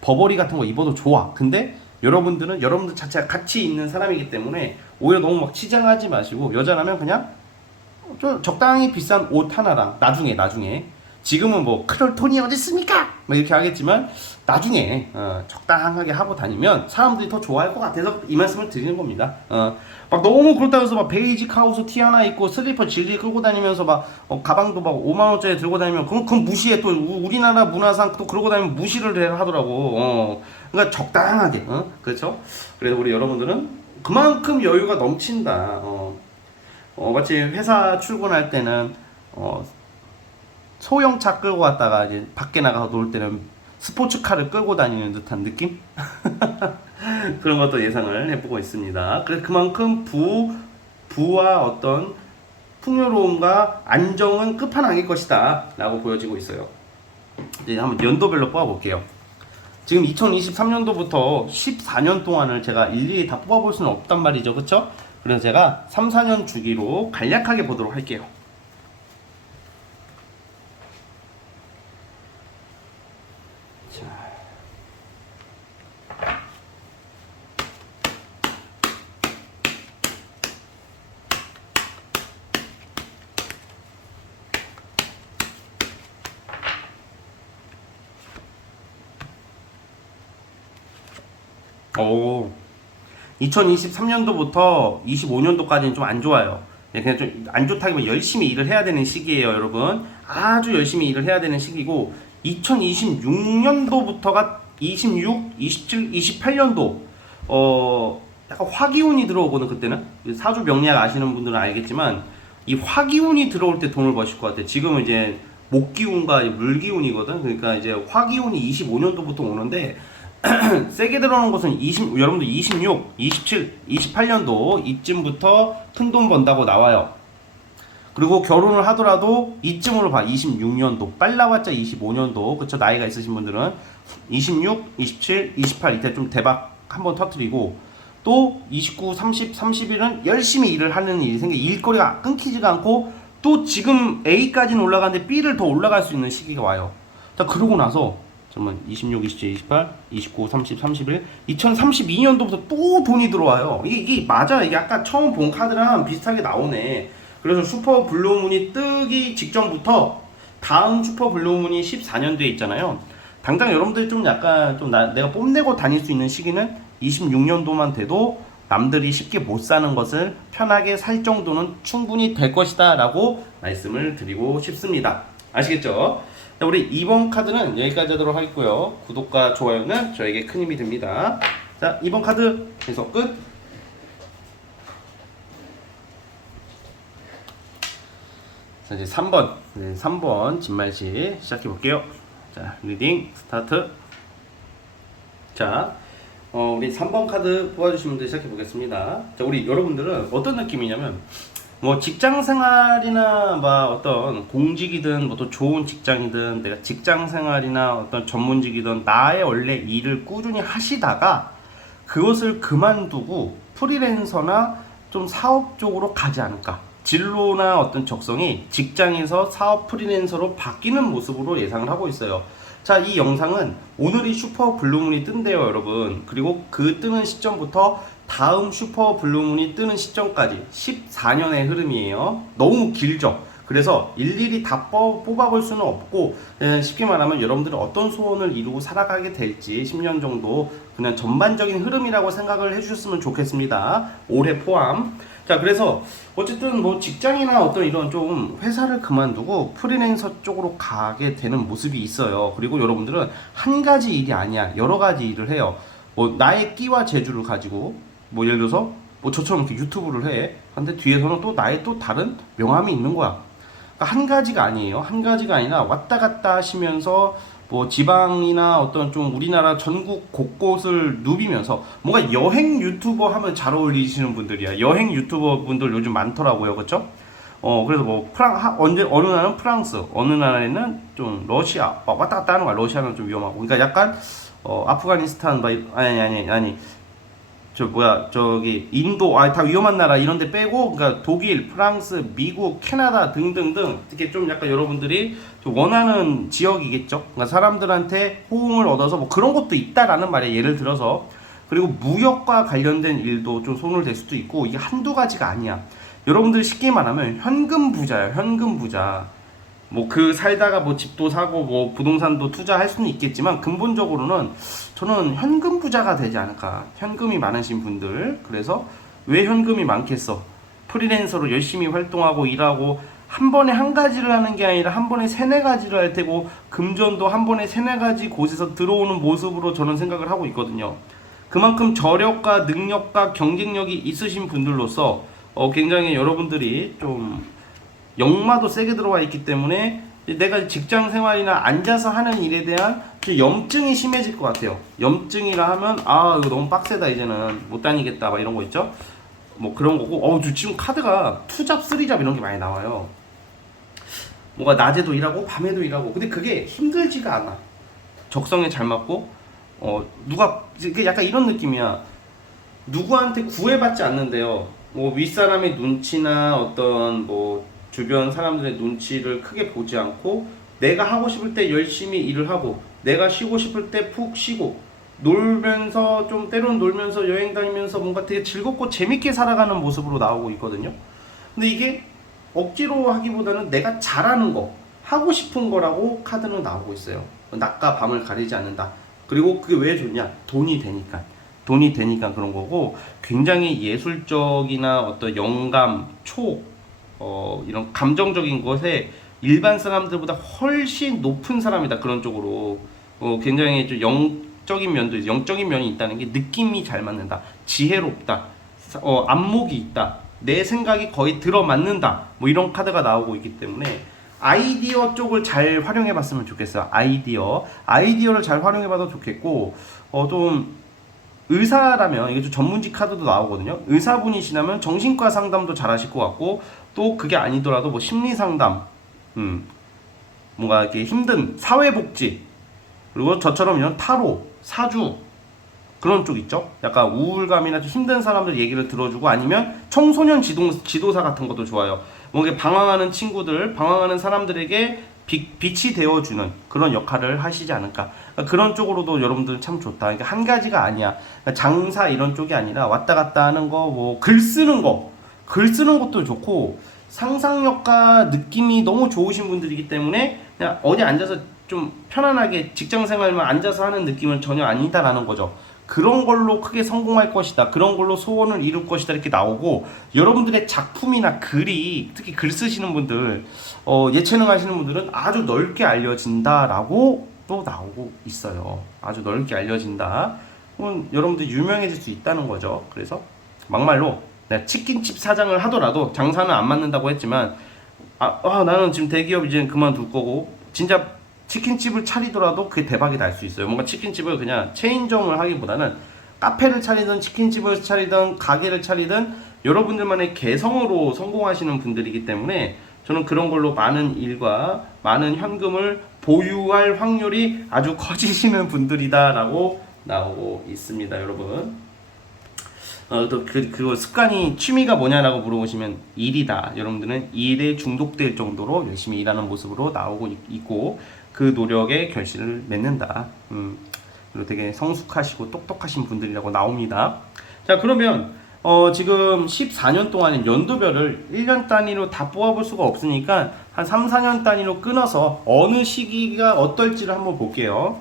버버리 같은 거 입어도 좋아. 근데 여러분들 자체가 가치 있는 사람이기 때문에 오히려 너무 막 치장하지 마시고 여자라면 그냥 좀 적당히 비싼 옷 하나랑 나중에 지금은 뭐 크롤 톤이 어디 있습니까? 뭐 이렇게 하겠지만 나중에 적당하게 하고 다니면 사람들이 더 좋아할 것 같아서 이 말씀을 드리는 겁니다. 막 너무 그렇다고 해서 막 베이직 하우스 티 하나 입고 슬리퍼 질질 끌고 다니면서 막 가방도 막 5만 원짜리 들고 다니면 그건 무시해. 또 우리나라 문화상 또 그러고 다니면 무시를 하더라고. 그러니까 적당하게 그렇죠? 그래서 우리 여러분들은 그만큼 여유가 넘친다. 마치 회사 출근할 때는 소형차 끌고 갔다가 이제 밖에 나가서 놀 때는 스포츠카를 끌고 다니는 듯한 느낌? 그런 것도 예상을 해보고 있습니다. 그래서 그만큼 부와 어떤 풍요로움과 안정은 끝판왕일 것이다 라고 보여지고 있어요. 이제 한번 연도별로 뽑아볼게요. 지금 2023년도부터 14년 동안을 제가 일일이 다 뽑아볼 수는 없단 말이죠. 그쵸? 그래서 제가 3, 4년 주기로 간략하게 보도록 할게요. 오, 2023년도부터 25년도까지는 좀 안 좋아요. 그냥 좀 안 좋다기보다 열심히 일을 해야 되는 시기예요, 여러분. 아주 열심히 일을 해야 되는 시기고, 2026년도부터가 26, 27, 28년도, 약간 화기운이 들어오거든, 그때는. 사주 명리학 아시는 분들은 알겠지만, 이 화기운이 들어올 때 돈을 버실 것 같아요. 지금은 이제 목기운과 물기운이거든. 그러니까 이제 화기운이 25년도부터 오는데, 세게 들어오는 것은 여러분들 26, 27, 28년도 이쯤부터 큰 돈 번다고 나와요. 그리고 결혼을 하더라도 이쯤으로 봐. 26년도. 빨라봤자 25년도. 그쵸? 나이가 있으신 분들은 26, 27, 28 이때 좀 대박 한번 터뜨리고 또 29, 30, 31은 열심히 일을 하는 일이 생겨 일거리가 끊기지가 않고 또 지금 A까지는 올라가는데 B를 더 올라갈 수 있는 시기가 와요. 자, 그러고 나서 26, 27, 28, 29, 30, 31 2032년도부터 또 돈이 들어와요. 이게 맞아. 이게 아까 처음 본 카드랑 비슷하게 나오네. 그래서 슈퍼 블루문이 뜨기 직전부터 다음 슈퍼 블루문이 14년도에 있잖아요. 당장 여러분들이 좀 약간 내가 뽐내고 다닐 수 있는 시기는 26년도만 돼도 남들이 쉽게 못 사는 것을 편하게 살 정도는 충분히 될 것이다 라고 말씀을 드리고 싶습니다. 아시겠죠? 자, 우리 2번 카드는 여기까지 하도록 하겠고요. 구독과 좋아요는 저에게 큰 힘이 됩니다. 자, 2번 카드 해석 끝. 자, 이제 3번. 네, 3번 진말씨 시작해 볼게요. 자, 리딩 스타트. 자, 우리 3번 카드 뽑아주신 분들 시작해 보겠습니다. 자, 우리 여러분들은 어떤 느낌이냐면 뭐 직장 생활이나 뭐 어떤 공직이든 뭐 또 좋은 직장이든 내가 직장 생활이나 어떤 전문직이든 나의 원래 일을 꾸준히 하시다가 그것을 그만두고 프리랜서나 좀 사업 쪽으로 가지 않을까. 진로나 어떤 적성이 직장에서 사업 프리랜서로 바뀌는 모습으로 예상을 하고 있어요. 자, 이 영상은 오늘이 슈퍼 블루문이 뜬대요, 여러분. 그리고 그 뜨는 시점부터 다음 슈퍼 블루문이 뜨는 시점까지 14년의 흐름이에요. 너무 길죠. 그래서 일일이 다 뽑아볼 수는 없고 쉽게 말하면 여러분들은 어떤 소원을 이루고 살아가게 될지 10년 정도 그냥 전반적인 흐름이라고 생각을 해주셨으면 좋겠습니다. 올해 포함. 자, 그래서 어쨌든 뭐 직장이나 어떤 이런 좀 회사를 그만두고 프리랜서 쪽으로 가게 되는 모습이 있어요. 그리고 여러분들은 한 가지 일이 아니야. 여러 가지 일을 해요. 뭐 나의 끼와 재주를 가지고 뭐 예를 들어서 뭐 저처럼 이렇게 유튜브를 해. 근데 뒤에서는 또 나의 또 다른 명함이 있는 거야. 그러니까 한 가지가 아니에요. 한 가지가 아니라 왔다 갔다 하시면서 뭐 지방이나 어떤 좀 우리나라 전국 곳곳을 누비면서 뭔가 여행 유튜버 하면 잘 어울리시는 분들이야. 여행 유튜버 분들 요즘 많더라고요. 그렇죠? 그래서 뭐 언제 어느 나라는 프랑스, 어느 나라에는 좀 러시아 왔다 갔다 하는 거야. 러시아는 좀 위험하고. 그러니까 약간 아프가니스탄 아니 저기 인도 다 위험한 나라 이런 데 빼고 그러니까 독일, 프랑스, 미국, 캐나다 등등등 이렇게 좀 약간 여러분들이 좀 원하는 지역이겠죠. 그러니까 사람들한테 호응을 얻어서 뭐 그런 것도 있다라는 말이에요. 예를 들어서 그리고 무역과 관련된 일도 좀 손을 댈 수도 있고 이게 한두 가지가 아니야. 여러분들 쉽게 말하면 현금 부자예요. 현금 부자. 뭐 그 살다가 뭐 집도 사고 뭐 부동산도 투자할 수는 있겠지만 근본적으로는 저는 현금 부자가 되지 않을까. 현금이 많으신 분들. 그래서 왜 현금이 많겠어? 프리랜서로 열심히 활동하고 일하고 한 번에 한 가지를 하는 게 아니라 한 번에 세네 가지를 할 테고 금전도 한 번에 세네 가지 곳에서 들어오는 모습으로 저는 생각을 하고 있거든요. 그만큼 저력과 능력과 경쟁력이 있으신 분들로서 굉장히 여러분들이 좀 역마도 세게 들어와 있기 때문에 내가 직장 생활이나 앉아서 하는 일에 대한 염증이 심해질 것 같아요. 염증이라 하면 이거 너무 빡세다 이제는 못 다니겠다 막 이런 거 있죠. 뭐 그런 거고 지금 카드가 투잡, 쓰리잡 이런 게 많이 나와요. 뭔가 낮에도 일하고 밤에도 일하고 근데 그게 힘들지가 않아. 적성에 잘 맞고 누가 약간 이런 느낌이야. 누구한테 구애받지 않는데요. 뭐 윗사람의 눈치나 어떤 뭐 주변 사람들의 눈치를 크게 보지 않고 내가 하고 싶을 때 열심히 일을 하고 내가 쉬고 싶을 때 푹 쉬고 놀면서 좀 때론 놀면서 여행 다니면서 뭔가 되게 즐겁고 재밌게 살아가는 모습으로 나오고 있거든요. 근데 이게 억지로 하기보다는 내가 잘하는 거 하고 싶은 거라고 카드는 나오고 있어요. 낮과 밤을 가리지 않는다. 그리고 그게 왜 좋냐? 돈이 되니까 그런 거고 굉장히 예술적이나 어떤 영감, 이런 감정적인 것에 일반 사람들보다 훨씬 높은 사람이다. 그런 쪽으로 굉장히 좀 영적인 면이 있다는 게 느낌이 잘 맞는다. 지혜롭다. 안목이 있다. 내 생각이 거의 들어맞는다. 뭐 이런 카드가 나오고 있기 때문에 아이디어 쪽을 잘 활용해 봤으면 좋겠어요. 아이디어를 잘 활용해 봐도 좋겠고 좀 의사라면 이게 좀 전문직 카드도 나오거든요. 의사분이시라면 정신과 상담도 잘 하실 것 같고 또 그게 아니더라도 뭐 심리 상담 뭔가 이렇게 힘든 사회복지 그리고 저처럼 이런 타로, 사주 그런 쪽 있죠. 약간 우울감이나 좀 힘든 사람들 얘기를 들어주고 아니면 청소년 지도사 같은 것도 좋아요. 뭔가 방황하는 친구들, 방황하는 사람들에게 빛이 되어주는 그런 역할을 하시지 않을까. 그러니까 그런 쪽으로도 여러분들은 참 좋다. 그러니까 한 가지가 아니야. 그러니까 장사 이런 쪽이 아니라 왔다 갔다 하는 거, 뭐 글 쓰는 것도 좋고 상상력과 느낌이 너무 좋으신 분들이기 때문에 그냥 어디 앉아서 좀 편안하게 직장 생활만 앉아서 하는 느낌은 전혀 아니다라는 거죠. 그런 걸로 크게 성공할 것이다. 그런 걸로 소원을 이룰 것이다. 이렇게 나오고 여러분들의 작품이나 글이 특히 글 쓰시는 분들 예체능 하시는 분들은 아주 넓게 알려진다라고 또 나오고 있어요. 아주 넓게 알려진다. 여러분들 유명해질 수 있다는 거죠. 그래서 막말로 내가 치킨집 사장을 하더라도 장사는 안 맞는다고 했지만 나는 지금 대기업 이제 그만둘 거고 진짜 치킨집을 차리더라도 그게 대박이 날 수 있어요. 뭔가 치킨집을 그냥 체인점을 하기보다는 카페를 차리든 치킨집을 차리든 가게를 차리든 여러분들만의 개성으로 성공하시는 분들이기 때문에 저는 그런 걸로 많은 일과 많은 현금을 보유할 확률이 아주 커지시는 분들이다라고 나오고 있습니다, 여러분. 그리고 습관이 취미가 뭐냐라고 물어보시면 일이다. 여러분들은 일에 중독될 정도로 열심히 일하는 모습으로 나오고 있고 그 노력에 결실을 맺는다. 그리고 되게 성숙하시고 똑똑하신 분들이라고 나옵니다. 자, 그러면 지금 14년 동안 연도별을 1년 단위로 다 뽑아볼 수가 없으니까 한 3, 4년 단위로 끊어서 어느 시기가 어떨지를 한번 볼게요.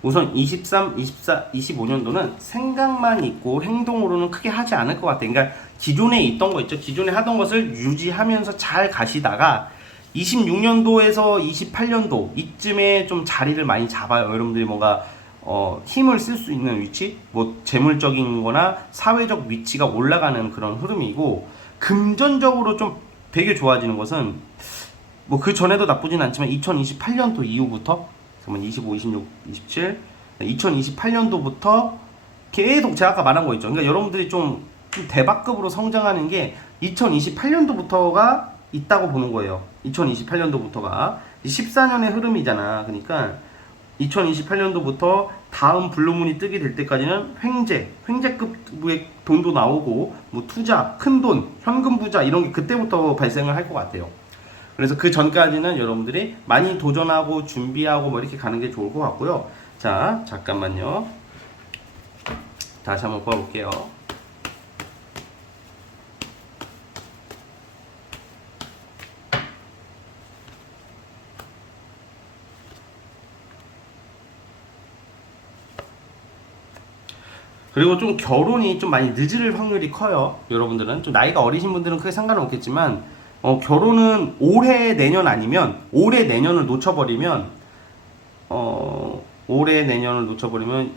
우선 23, 24, 25년도는 생각만 있고 행동으로는 크게 하지 않을 것 같아요. 그러니까 기존에 있던 거 있죠. 기존에 하던 것을 유지하면서 잘 가시다가 26년도에서 28년도 이쯤에 좀 자리를 많이 잡아요. 여러분들이 뭔가 힘을 쓸 수 있는 위치, 뭐 재물적인 거나 사회적 위치가 올라가는 그런 흐름이고, 금전적으로 좀 되게 좋아지는 것은 뭐 그 전에도 나쁘진 않지만 2028년도 이후부터 25, 26, 27, 2028년도부터 계속 제가 아까 말한 거 있죠. 그러니까 여러분들이 좀 대박급으로 성장하는 게 2028년도부터가 있다고 보는 거예요. 2028년도부터가 14년의 흐름이잖아. 그러니까 2028년도부터 다음 블루문이 뜨게 될 때까지는 횡재급의 돈도 나오고 뭐 투자, 큰돈, 현금 부자 이런 게 그때부터 발생을 할 것 같아요. 그래서 그 전까지는 여러분들이 많이 도전하고 준비하고 뭐 이렇게 가는 게 좋을 것 같고요. 자, 잠깐만요. 다시 한번 뽑아볼게요. 그리고 좀 결혼이 좀 많이 늦을 확률이 커요. 여러분들은 좀 나이가 어리신 분들은 크게 상관은 없겠지만 결혼은 올해 내년 아니면 올해 내년을 놓쳐버리면 올해 내년을 놓쳐버리면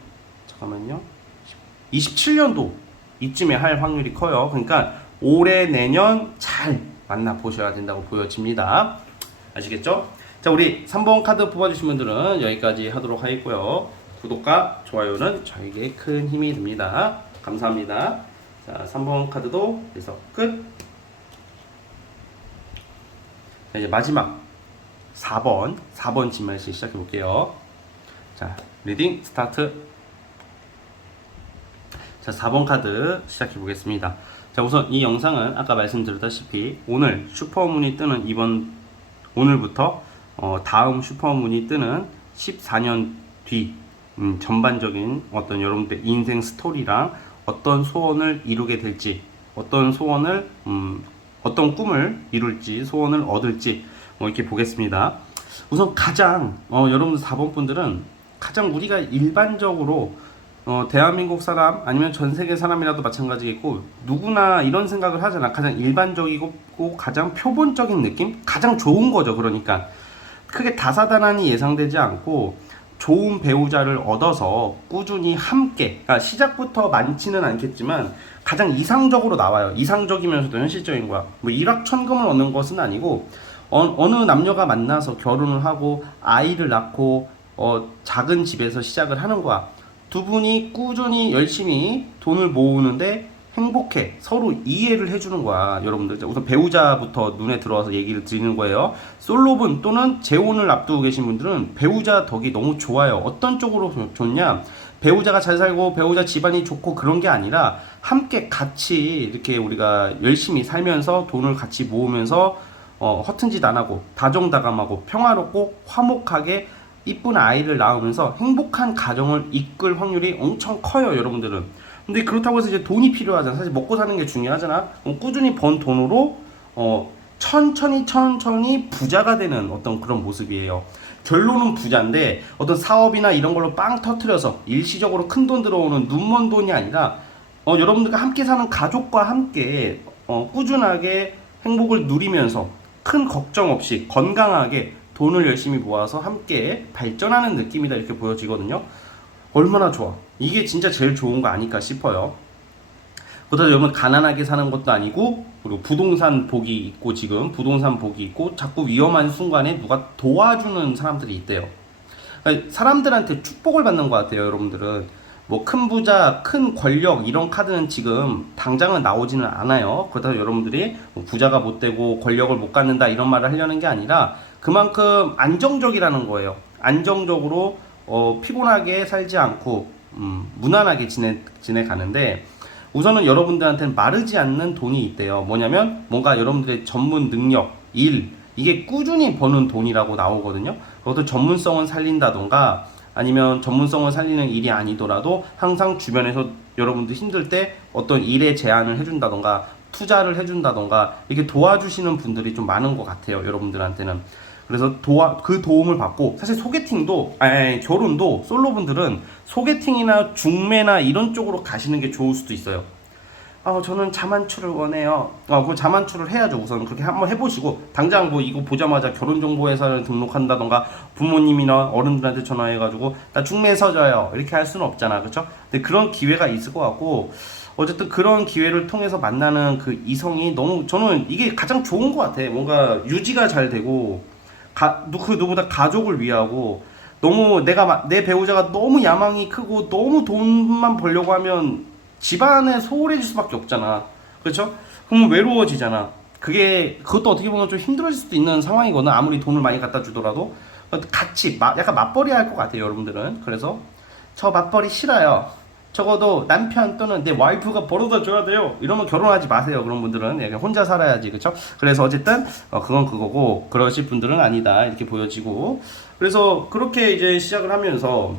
잠깐만요. 27년도 이쯤에 할 확률이 커요. 그러니까 올해 내년 잘 만나 보셔야 된다고 보여집니다. 아시겠죠? 자, 우리 3번 카드 뽑아주신 분들은 여기까지 하도록 하겠고요. 구독과 좋아요는 저에게 큰 힘이 됩니다. 감사합니다. 자, 3번 카드도 그래서 끝. 자, 이제 마지막 4번 진말씨 시작해 볼게요. 자, 리딩 스타트. 자, 4번 카드 시작해 보겠습니다. 자, 우선 이 영상은 아까 말씀드렸다시피 오늘 슈퍼문이 뜨는 오늘부터 다음 슈퍼문이 뜨는 14년 뒤 전반적인 어떤 여러분들 인생 스토리랑 어떤 소원을 이루게 될지, 어떤 꿈을 이룰지, 소원을 얻을지 이렇게 보겠습니다. 우선 가장 여러분들 4번 분들은 가장 우리가 일반적으로 대한민국 사람 아니면 전 세계 사람이라도 마찬가지겠고 누구나 이런 생각을 하잖아. 가장 일반적이고 가장 표본적인 느낌? 가장 좋은 거죠. 그러니까 크게 다사다난이 예상되지 않고 좋은 배우자를 얻어서 꾸준히 함께, 그러니까 시작부터 많지는 않겠지만 가장 이상적으로 나와요. 이상적이면서도 현실적인 거야. 뭐 일확천금을 얻는 것은 아니고 어느 남녀가 만나서 결혼을 하고 아이를 낳고 작은 집에서 시작을 하는 거야. 두 분이 꾸준히 열심히 돈을 모으는데 행복해. 서로 이해를 해주는 거야. 여러분들 우선 배우자부터 눈에 들어와서 얘기를 드리는 거예요. 솔로분 또는 재혼을 앞두고 계신 분들은 배우자 덕이 너무 좋아요. 어떤 쪽으로 좋냐? 배우자가 잘 살고 배우자 집안이 좋고 그런 게 아니라 함께 같이 이렇게 우리가 열심히 살면서 돈을 같이 모으면서 허튼 짓 안 하고 다정다감하고 평화롭고 화목하게 이쁜 아이를 낳으면서 행복한 가정을 이끌 확률이 엄청 커요. 여러분들은. 근데 그렇다고 해서 이제 돈이 필요하잖아. 사실 먹고 사는 게 중요하잖아. 꾸준히 번 돈으로 천천히 부자가 되는 어떤 그런 모습이에요. 결론은 부자인데 어떤 사업이나 이런 걸로 빵 터트려서 일시적으로 큰 돈 들어오는 눈먼 돈이 아니라 여러분들과 함께 사는 가족과 함께 꾸준하게 행복을 누리면서 큰 걱정 없이 건강하게 돈을 열심히 모아서 함께 발전하는 느낌이다 이렇게 보여지거든요. 얼마나 좋아. 이게 진짜 제일 좋은 거 아닐까 싶어요. 그러다 여러분 가난하게 사는 것도 아니고 그리고 부동산 복이 있고 지금 부동산 복이 있고 자꾸 위험한 순간에 누가 도와주는 사람들이 있대요. 그러니까 사람들한테 축복을 받는 것 같아요. 여러분들은 뭐 큰 부자, 큰 권력 이런 카드는 지금 당장은 나오지는 않아요. 그렇다고 여러분들이 뭐 부자가 못 되고 권력을 못 갖는다 이런 말을 하려는 게 아니라 그만큼 안정적이라는 거예요. 안정적으로 피곤하게 살지 않고 무난하게 지내가는데 우선은 여러분들한테는 마르지 않는 돈이 있대요. 뭐냐면 뭔가 여러분들의 전문 능력, 일 이게 꾸준히 버는 돈이라고 나오거든요. 그것도 전문성은 살린다던가 아니면 전문성을 살리는 일이 아니더라도 항상 주변에서 여러분들 힘들 때 어떤 일에 제안을 해준다던가 투자를 해준다던가 이렇게 도와주시는 분들이 좀 많은 것 같아요. 여러분들한테는. 그래서 그 도움을 받고 사실 소개팅도 결혼도 솔로분들은 소개팅이나 중매나 이런 쪽으로 가시는 게 좋을 수도 있어요. 저는 자만추를 원해요. 그 자만추를 해야죠. 우선 그렇게 한번 해보시고 당장 뭐 이거 보자마자 결혼정보회사를 등록한다던가 부모님이나 어른들한테 전화해가지고 나 중매 서줘요 이렇게 할 수는 없잖아, 그렇죠? 근데 그런 기회가 있을 것 같고 어쨌든 그런 기회를 통해서 만나는 그 이성이 너무 저는 이게 가장 좋은 것 같아. 뭔가 유지가 잘 되고 그 누구보다 가족을 위하고 너무 내 배우자가 너무 야망이 크고 너무 돈만 벌려고 하면 집안에 소홀해질 수밖에 없잖아. 그렇죠? 그러면 외로워지잖아. 그것도 어떻게 보면 좀 힘들어질 수도 있는 상황이거든. 아무리 돈을 많이 갖다 주더라도 같이 약간 맞벌이 할 것 같아요, 여러분들은. 그래서 저 맞벌이 싫어요. 적어도 남편 또는 내 와이프가 벌어다 줘야 돼요. 이러면 결혼하지 마세요. 그런 분들은 그냥 혼자 살아야지, 그렇죠? 그래서 어쨌든 그건 그거고 그러실 분들은 아니다 이렇게 보여지고 그래서 그렇게 이제 시작을 하면서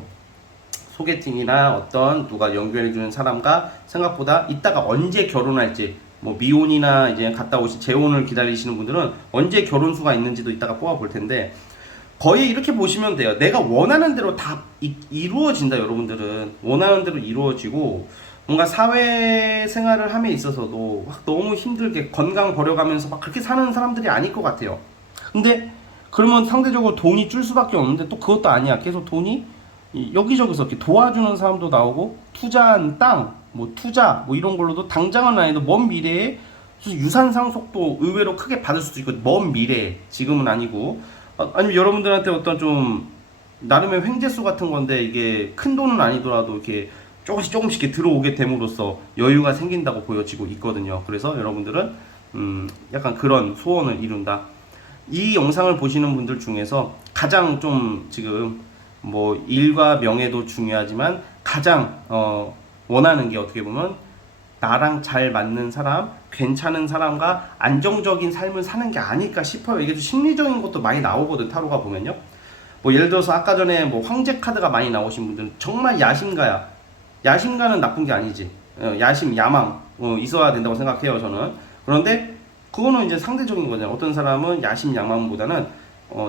소개팅이나 어떤 누가 연결해주는 사람과 생각보다 이따가 언제 결혼할지 뭐 미혼이나 이제 갔다 오신 재혼을 기다리시는 분들은 언제 결혼수가 있는지도 이따가 뽑아볼 텐데 거의 이렇게 보시면 돼요. 내가 원하는 대로 다 이루어진다. 여러분들은 원하는 대로 이루어지고 뭔가 사회생활을 함에 있어서도 막 너무 힘들게 건강 버려가면서 막 그렇게 사는 사람들이 아닐 것 같아요. 근데 그러면 상대적으로 돈이 줄 수밖에 없는데 또 그것도 아니야. 계속 돈이 여기저기서 이렇게 도와주는 사람도 나오고 투자한 땅, 뭐 투자 뭐 이런 걸로도 당장은 아니도 먼 미래에 유산 상속도 의외로 크게 받을 수도 있고 먼 미래에 지금은 아니고 아니면 여러분들한테 어떤 좀 나름의 횡재수 같은 건데 이게 큰 돈은 아니더라도 이렇게 조금씩 이렇게 들어오게 됨으로써 여유가 생긴다고 보여지고 있거든요. 그래서 여러분들은 약간 그런 소원을 이룬다. 이 영상을 보시는 분들 중에서 가장 좀 지금 뭐 일과 명예도 중요하지만 가장 원하는 게 어떻게 보면 나랑 잘 맞는 사람, 괜찮은 사람과 안정적인 삶을 사는 게 아닐까 싶어요. 이게 좀 심리적인 것도 많이 나오거든, 타로가 보면요. 뭐 예를 들어서 아까 전에 뭐 황제 카드가 많이 나오신 분들은 정말 야심가야. 야심가는 나쁜 게 아니지. 야심, 야망 있어야 된다고 생각해요, 저는. 그런데 그거는 이제 상대적인 거잖아요. 어떤 사람은 야심, 야망보다는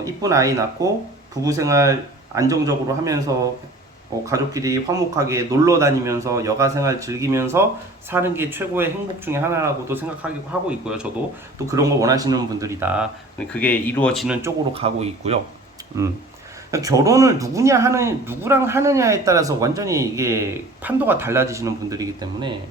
이쁜 아이 낳고 부부생활 안정적으로 하면서 가족끼리 화목하게 놀러 다니면서 여가 생활 즐기면서 사는 게 최고의 행복 중에 하나라고도 생각하고 하고 있고요. 저도 또 그런 걸 원하시는 분들이다. 그게 이루어지는 쪽으로 가고 있고요. 결혼을 누구랑 하느냐에 따라서 완전히 이게 판도가 달라지시는 분들이기 때문에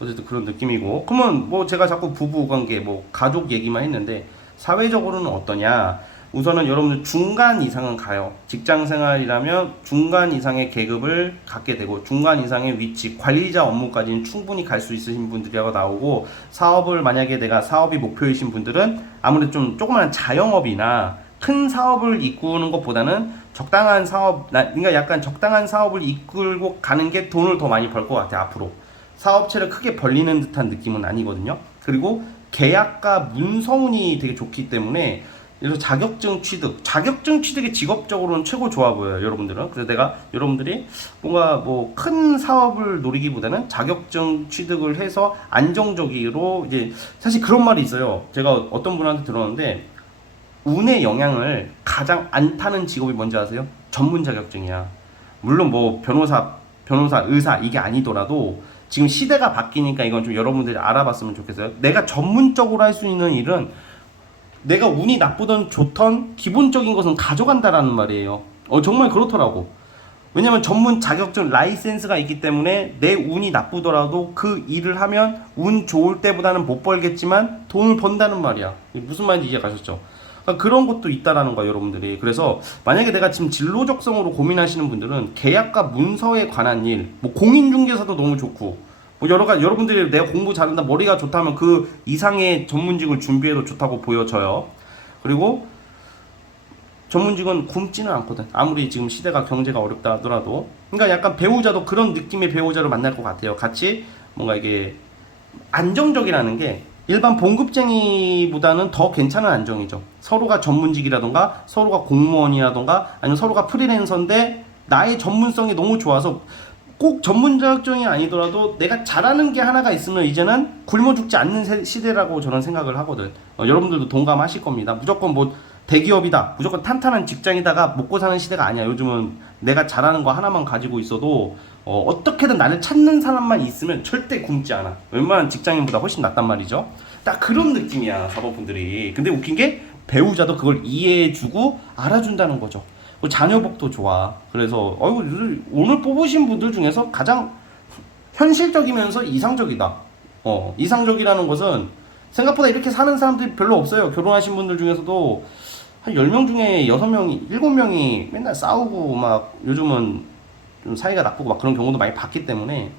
어쨌든 그런 느낌이고 그러면 뭐 제가 자꾸 부부관계 뭐 가족 얘기만 했는데 사회적으로는 어떠냐? 우선은 여러분들 중간 이상은 가요. 직장 생활이라면 중간 이상의 계급을 갖게 되고 중간 이상의 위치, 관리자 업무까지는 충분히 갈 수 있으신 분들이라고 나오고 사업을 만약에 내가 사업이 목표이신 분들은 아무래도 좀 조그마한 자영업이나 큰 사업을 이꾸는 것보다는 적당한 사업, 그러니까 약간 적당한 사업을 이끌고 가는 게 돈을 더 많이 벌 것 같아요. 앞으로 사업체를 크게 벌리는 듯한 느낌은 아니거든요. 그리고 계약과 문서운이 되게 좋기 때문에 그래서 자격증 취득이 직업적으로는 최고 좋아 보여요, 여러분들은. 그래서 내가 여러분들이 뭔가 뭐 큰 사업을 노리기보다는 자격증 취득을 해서 안정적으로 이제 사실 그런 말이 있어요. 제가 어떤 분한테 들었는데 운의 영향을 가장 안 타는 직업이 뭔지 아세요? 전문 자격증이야. 물론 뭐 변호사, 의사 이게 아니더라도 지금 시대가 바뀌니까 이건 좀 여러분들이 알아봤으면 좋겠어요. 내가 전문적으로 할 수 있는 일은 내가 운이 나쁘든 좋던 기본적인 것은 가져간다라는 말이에요. 정말 그렇더라고. 왜냐면 전문 자격증 라이센스가 있기 때문에 내 운이 나쁘더라도 그 일을 하면 운 좋을 때보다는 못 벌겠지만 돈을 번다는 말이야. 무슨 말인지 이해 가셨죠? 그러니까 그런 것도 있다라는 거예요, 여러분들이. 그래서 만약에 내가 지금 진로적성으로 고민하시는 분들은 계약과 문서에 관한 일, 뭐 공인중개사도 너무 좋고, 뭐 여러 가지 여러분들이 내가 공부 잘한다, 머리가 좋다면 그 이상의 전문직을 준비해도 좋다고 보여져요. 그리고 전문직은 굶지는 않거든. 아무리 지금 시대가 경제가 어렵다 하더라도. 그러니까 약간 배우자도 그런 느낌의 배우자를 만날 것 같아요. 같이 뭔가 이게 안정적이라는 게 일반 봉급쟁이보다는 더 괜찮은 안정이죠. 서로가 전문직이라던가 서로가 공무원이라던가 아니면 서로가 프리랜서인데 나의 전문성이 너무 좋아서 꼭 전문 자격증이 아니더라도 내가 잘하는 게 하나가 있으면 이제는 굶어 죽지 않는 시대라고 저는 생각을 하거든. 여러분들도 동감하실 겁니다. 무조건 뭐 대기업이다, 무조건 탄탄한 직장이다가 먹고 사는 시대가 아니야. 요즘은 내가 잘하는 거 하나만 가지고 있어도 어떻게든 나를 찾는 사람만 있으면 절대 굶지 않아. 웬만한 직장인보다 훨씬 낫단 말이죠. 딱 그런 느낌이야, 사법분들이. 근데 웃긴 게 배우자도 그걸 이해해주고 알아준다는 거죠. 자녀복도 좋아. 그래서 오늘 뽑으신 분들 중에서 가장 현실적이면서 이상적이다. 이상적이라는 것은 생각보다 이렇게 사는 사람들이 별로 없어요. 결혼하신 분들 중에서도 한 10명 중에 6명이, 7명이 맨날 싸우고 막 요즘은 좀 사이가 나쁘고 막 그런 경우도 많이 봤기 때문에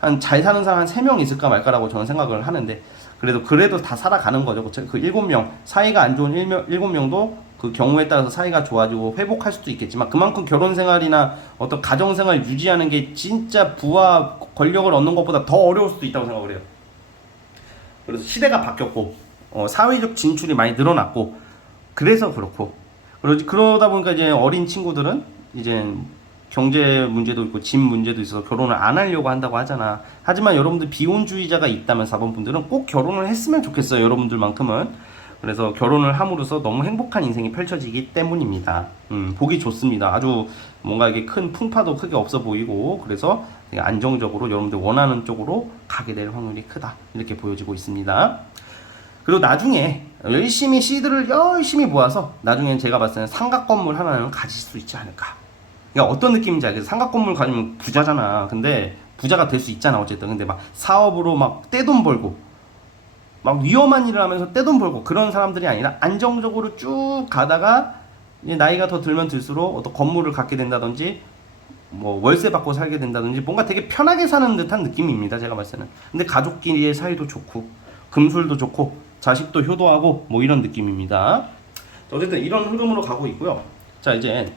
한 잘 사는 사람 한 3명 있을까 말까라고 저는 생각을 하는데 그래도 다 살아가는 거죠. 그 7명, 사이가 안 좋은 7명도 그 경우에 따라서 사이가 좋아지고 회복할 수도 있겠지만 그만큼 결혼 생활이나 어떤 가정 생활 유지하는 게 진짜 부와 권력을 얻는 것보다 더 어려울 수도 있다고 생각을 해요. 그래서 시대가 바뀌었고 사회적 진출이 많이 늘어났고 그래서 그렇고 그러다 보니까 이제 어린 친구들은 이제 경제 문제도 있고 집 문제도 있어서 결혼을 안 하려고 한다고 하잖아. 하지만 여러분들 비혼주의자가 있다면 4번 분들은 꼭 결혼을 했으면 좋겠어요. 여러분들만큼은. 그래서 결혼을 함으로써 너무 행복한 인생이 펼쳐지기 때문입니다. 보기 좋습니다. 아주 뭔가 이게 큰 풍파도 크게 없어 보이고 그래서 되게 안정적으로 여러분들 원하는 쪽으로 가게 될 확률이 크다. 이렇게 보여지고 있습니다. 그리고 나중에 열심히 씨드를 열심히 모아서 나중엔 제가 봤을 때는 삼각 건물 하나는 가질 수 있지 않을까. 그러니까 어떤 느낌인지 알겠어. 삼각 건물 가지면 부자잖아. 근데 부자가 될 수 있잖아. 어쨌든. 근데 막 사업으로 막 떼돈 벌고 막 위험한 일을 하면서 떼돈 벌고 그런 사람들이 아니라 안정적으로 쭉 가다가 이제 나이가 더 들면 들수록 어떤 건물을 갖게 된다든지 뭐 월세 받고 살게 된다든지 뭔가 되게 편하게 사는 듯한 느낌입니다. 제가 봤을 때는. 근데 가족끼리의 사이도 좋고 금술도 좋고 자식도 효도하고 뭐 이런 느낌입니다. 어쨌든 이런 흐름으로 가고 있고요. 자 이제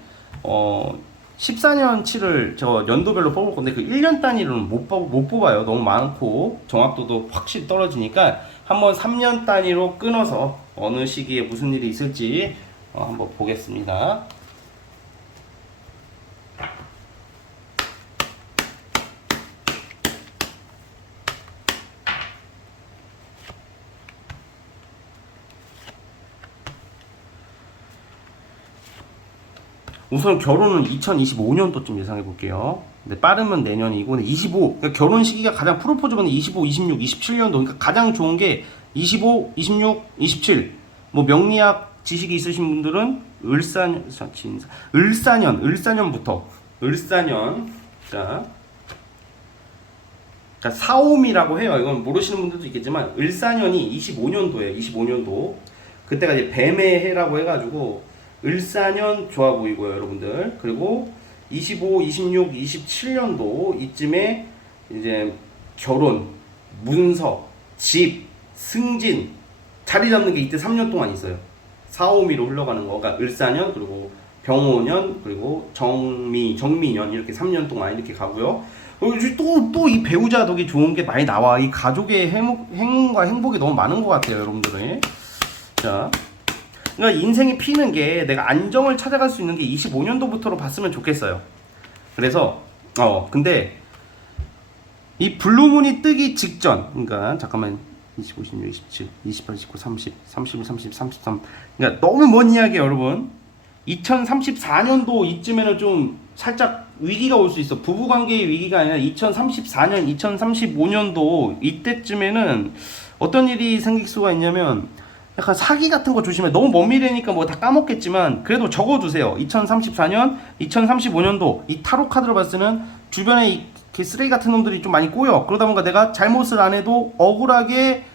14년치를 저 연도별로 뽑을 건데 그 1년 단위로는 못 뽑아요. 너무 많고 정확도도 확실히 떨어지니까 한번 3년 단위로 끊어서 어느 시기에 무슨 일이 있을지 한번 보겠습니다. 우선 결혼은 2025년도쯤 예상해 볼게요. 근데 빠르면 내년이고, 근데 25, 그러니까 결혼 시기가 가장 프로포즈는 25, 26, 27년도. 그러니까 가장 좋은 게 25, 26, 27. 뭐 명리학 지식이 있으신 분들은 을사년부터. 을사년. 자. 그러니까 사오미라고 해요. 이건 모르시는 분들도 있겠지만, 을사년이 25년도예요. 25년도. 그때가 이제 뱀의 해라고 해가지고, 을사년 좋아 보이고요, 여러분들. 그리고 25, 26, 27년도 이쯤에 이제 결혼, 문서, 집, 승진, 자리 잡는 게 이때 3년 동안 있어요. 4, 5미로 흘러가는 거가 을사년, 그리고 병오년, 그리고 정미년 이렇게 3년 동안 이렇게 가고요. 또 이 배우자 덕이 좋은 게 많이 나와. 이 가족의 행운과 행복이 너무 많은 것 같아요, 여러분들은. 자. 그러니까 인생이 피는 게 내가 안정을 찾아갈 수 있는 게 25년도부터로 봤으면 좋겠어요. 그래서 근데 이 블루문이 뜨기 직전, 그러니까 잠깐만 25, 26, 27, 28, 29, 30, 31, 30, 33. 그러니까 너무 먼 이야기 여러분. 2034년도 이쯤에는 좀 살짝 위기가 올 수 있어. 부부관계의 위기가 아니라 2034년, 2035년도 이때쯤에는 어떤 일이 생길 수가 있냐면 약간 사기 같은 거 조심해. 너무 먼 미래니까 뭐 다 까먹겠지만 그래도 적어두세요. 2034년, 2035년도 이 타로 카드로 봤을 때는 주변에 이 쓰레기 같은 놈들이 좀 많이 꼬여. 그러다 보니까 내가 잘못을 안 해도 억울하게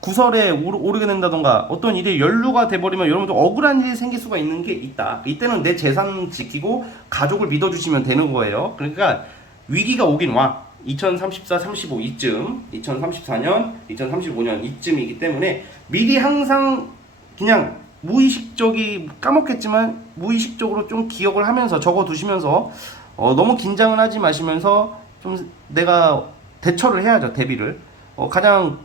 구설에 오르게 된다던가 어떤 일이 연루가 돼버리면 여러분들 억울한 일이 생길 수가 있는 게 있다. 이때는 내 재산 지키고 가족을 믿어주시면 되는 거예요. 그러니까 위기가 오긴 와. 2034, 35 이쯤, 2034년, 2035년 이쯤이기 때문에 미리 항상 그냥 무의식적이 까먹겠지만 무의식적으로 좀 기억을 하면서 적어두시면서 너무 긴장을 하지 마시면서 좀 내가 대처를 해야죠. 대비를. 가장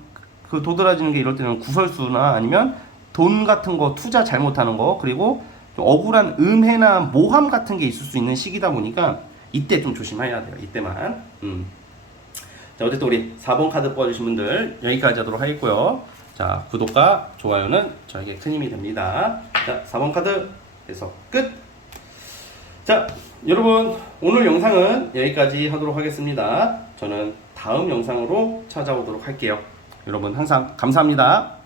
그 도드라지는 게 이럴 때는 구설수나 아니면 돈 같은 거 투자 잘못하는 거 그리고 좀 억울한 음해나 모함 같은 게 있을 수 있는 시기다 보니까 이때 좀 조심해야 돼요. 이때만. 자, 어쨌든 우리 4번 카드 뽑아주신 분들 여기까지 하도록 하겠고요. 자, 구독과 좋아요는 저에게 큰 힘이 됩니다. 자, 4번 카드 해서 끝! 자, 여러분 오늘 영상은 여기까지 하도록 하겠습니다. 저는 다음 영상으로 찾아오도록 할게요. 여러분 항상 감사합니다.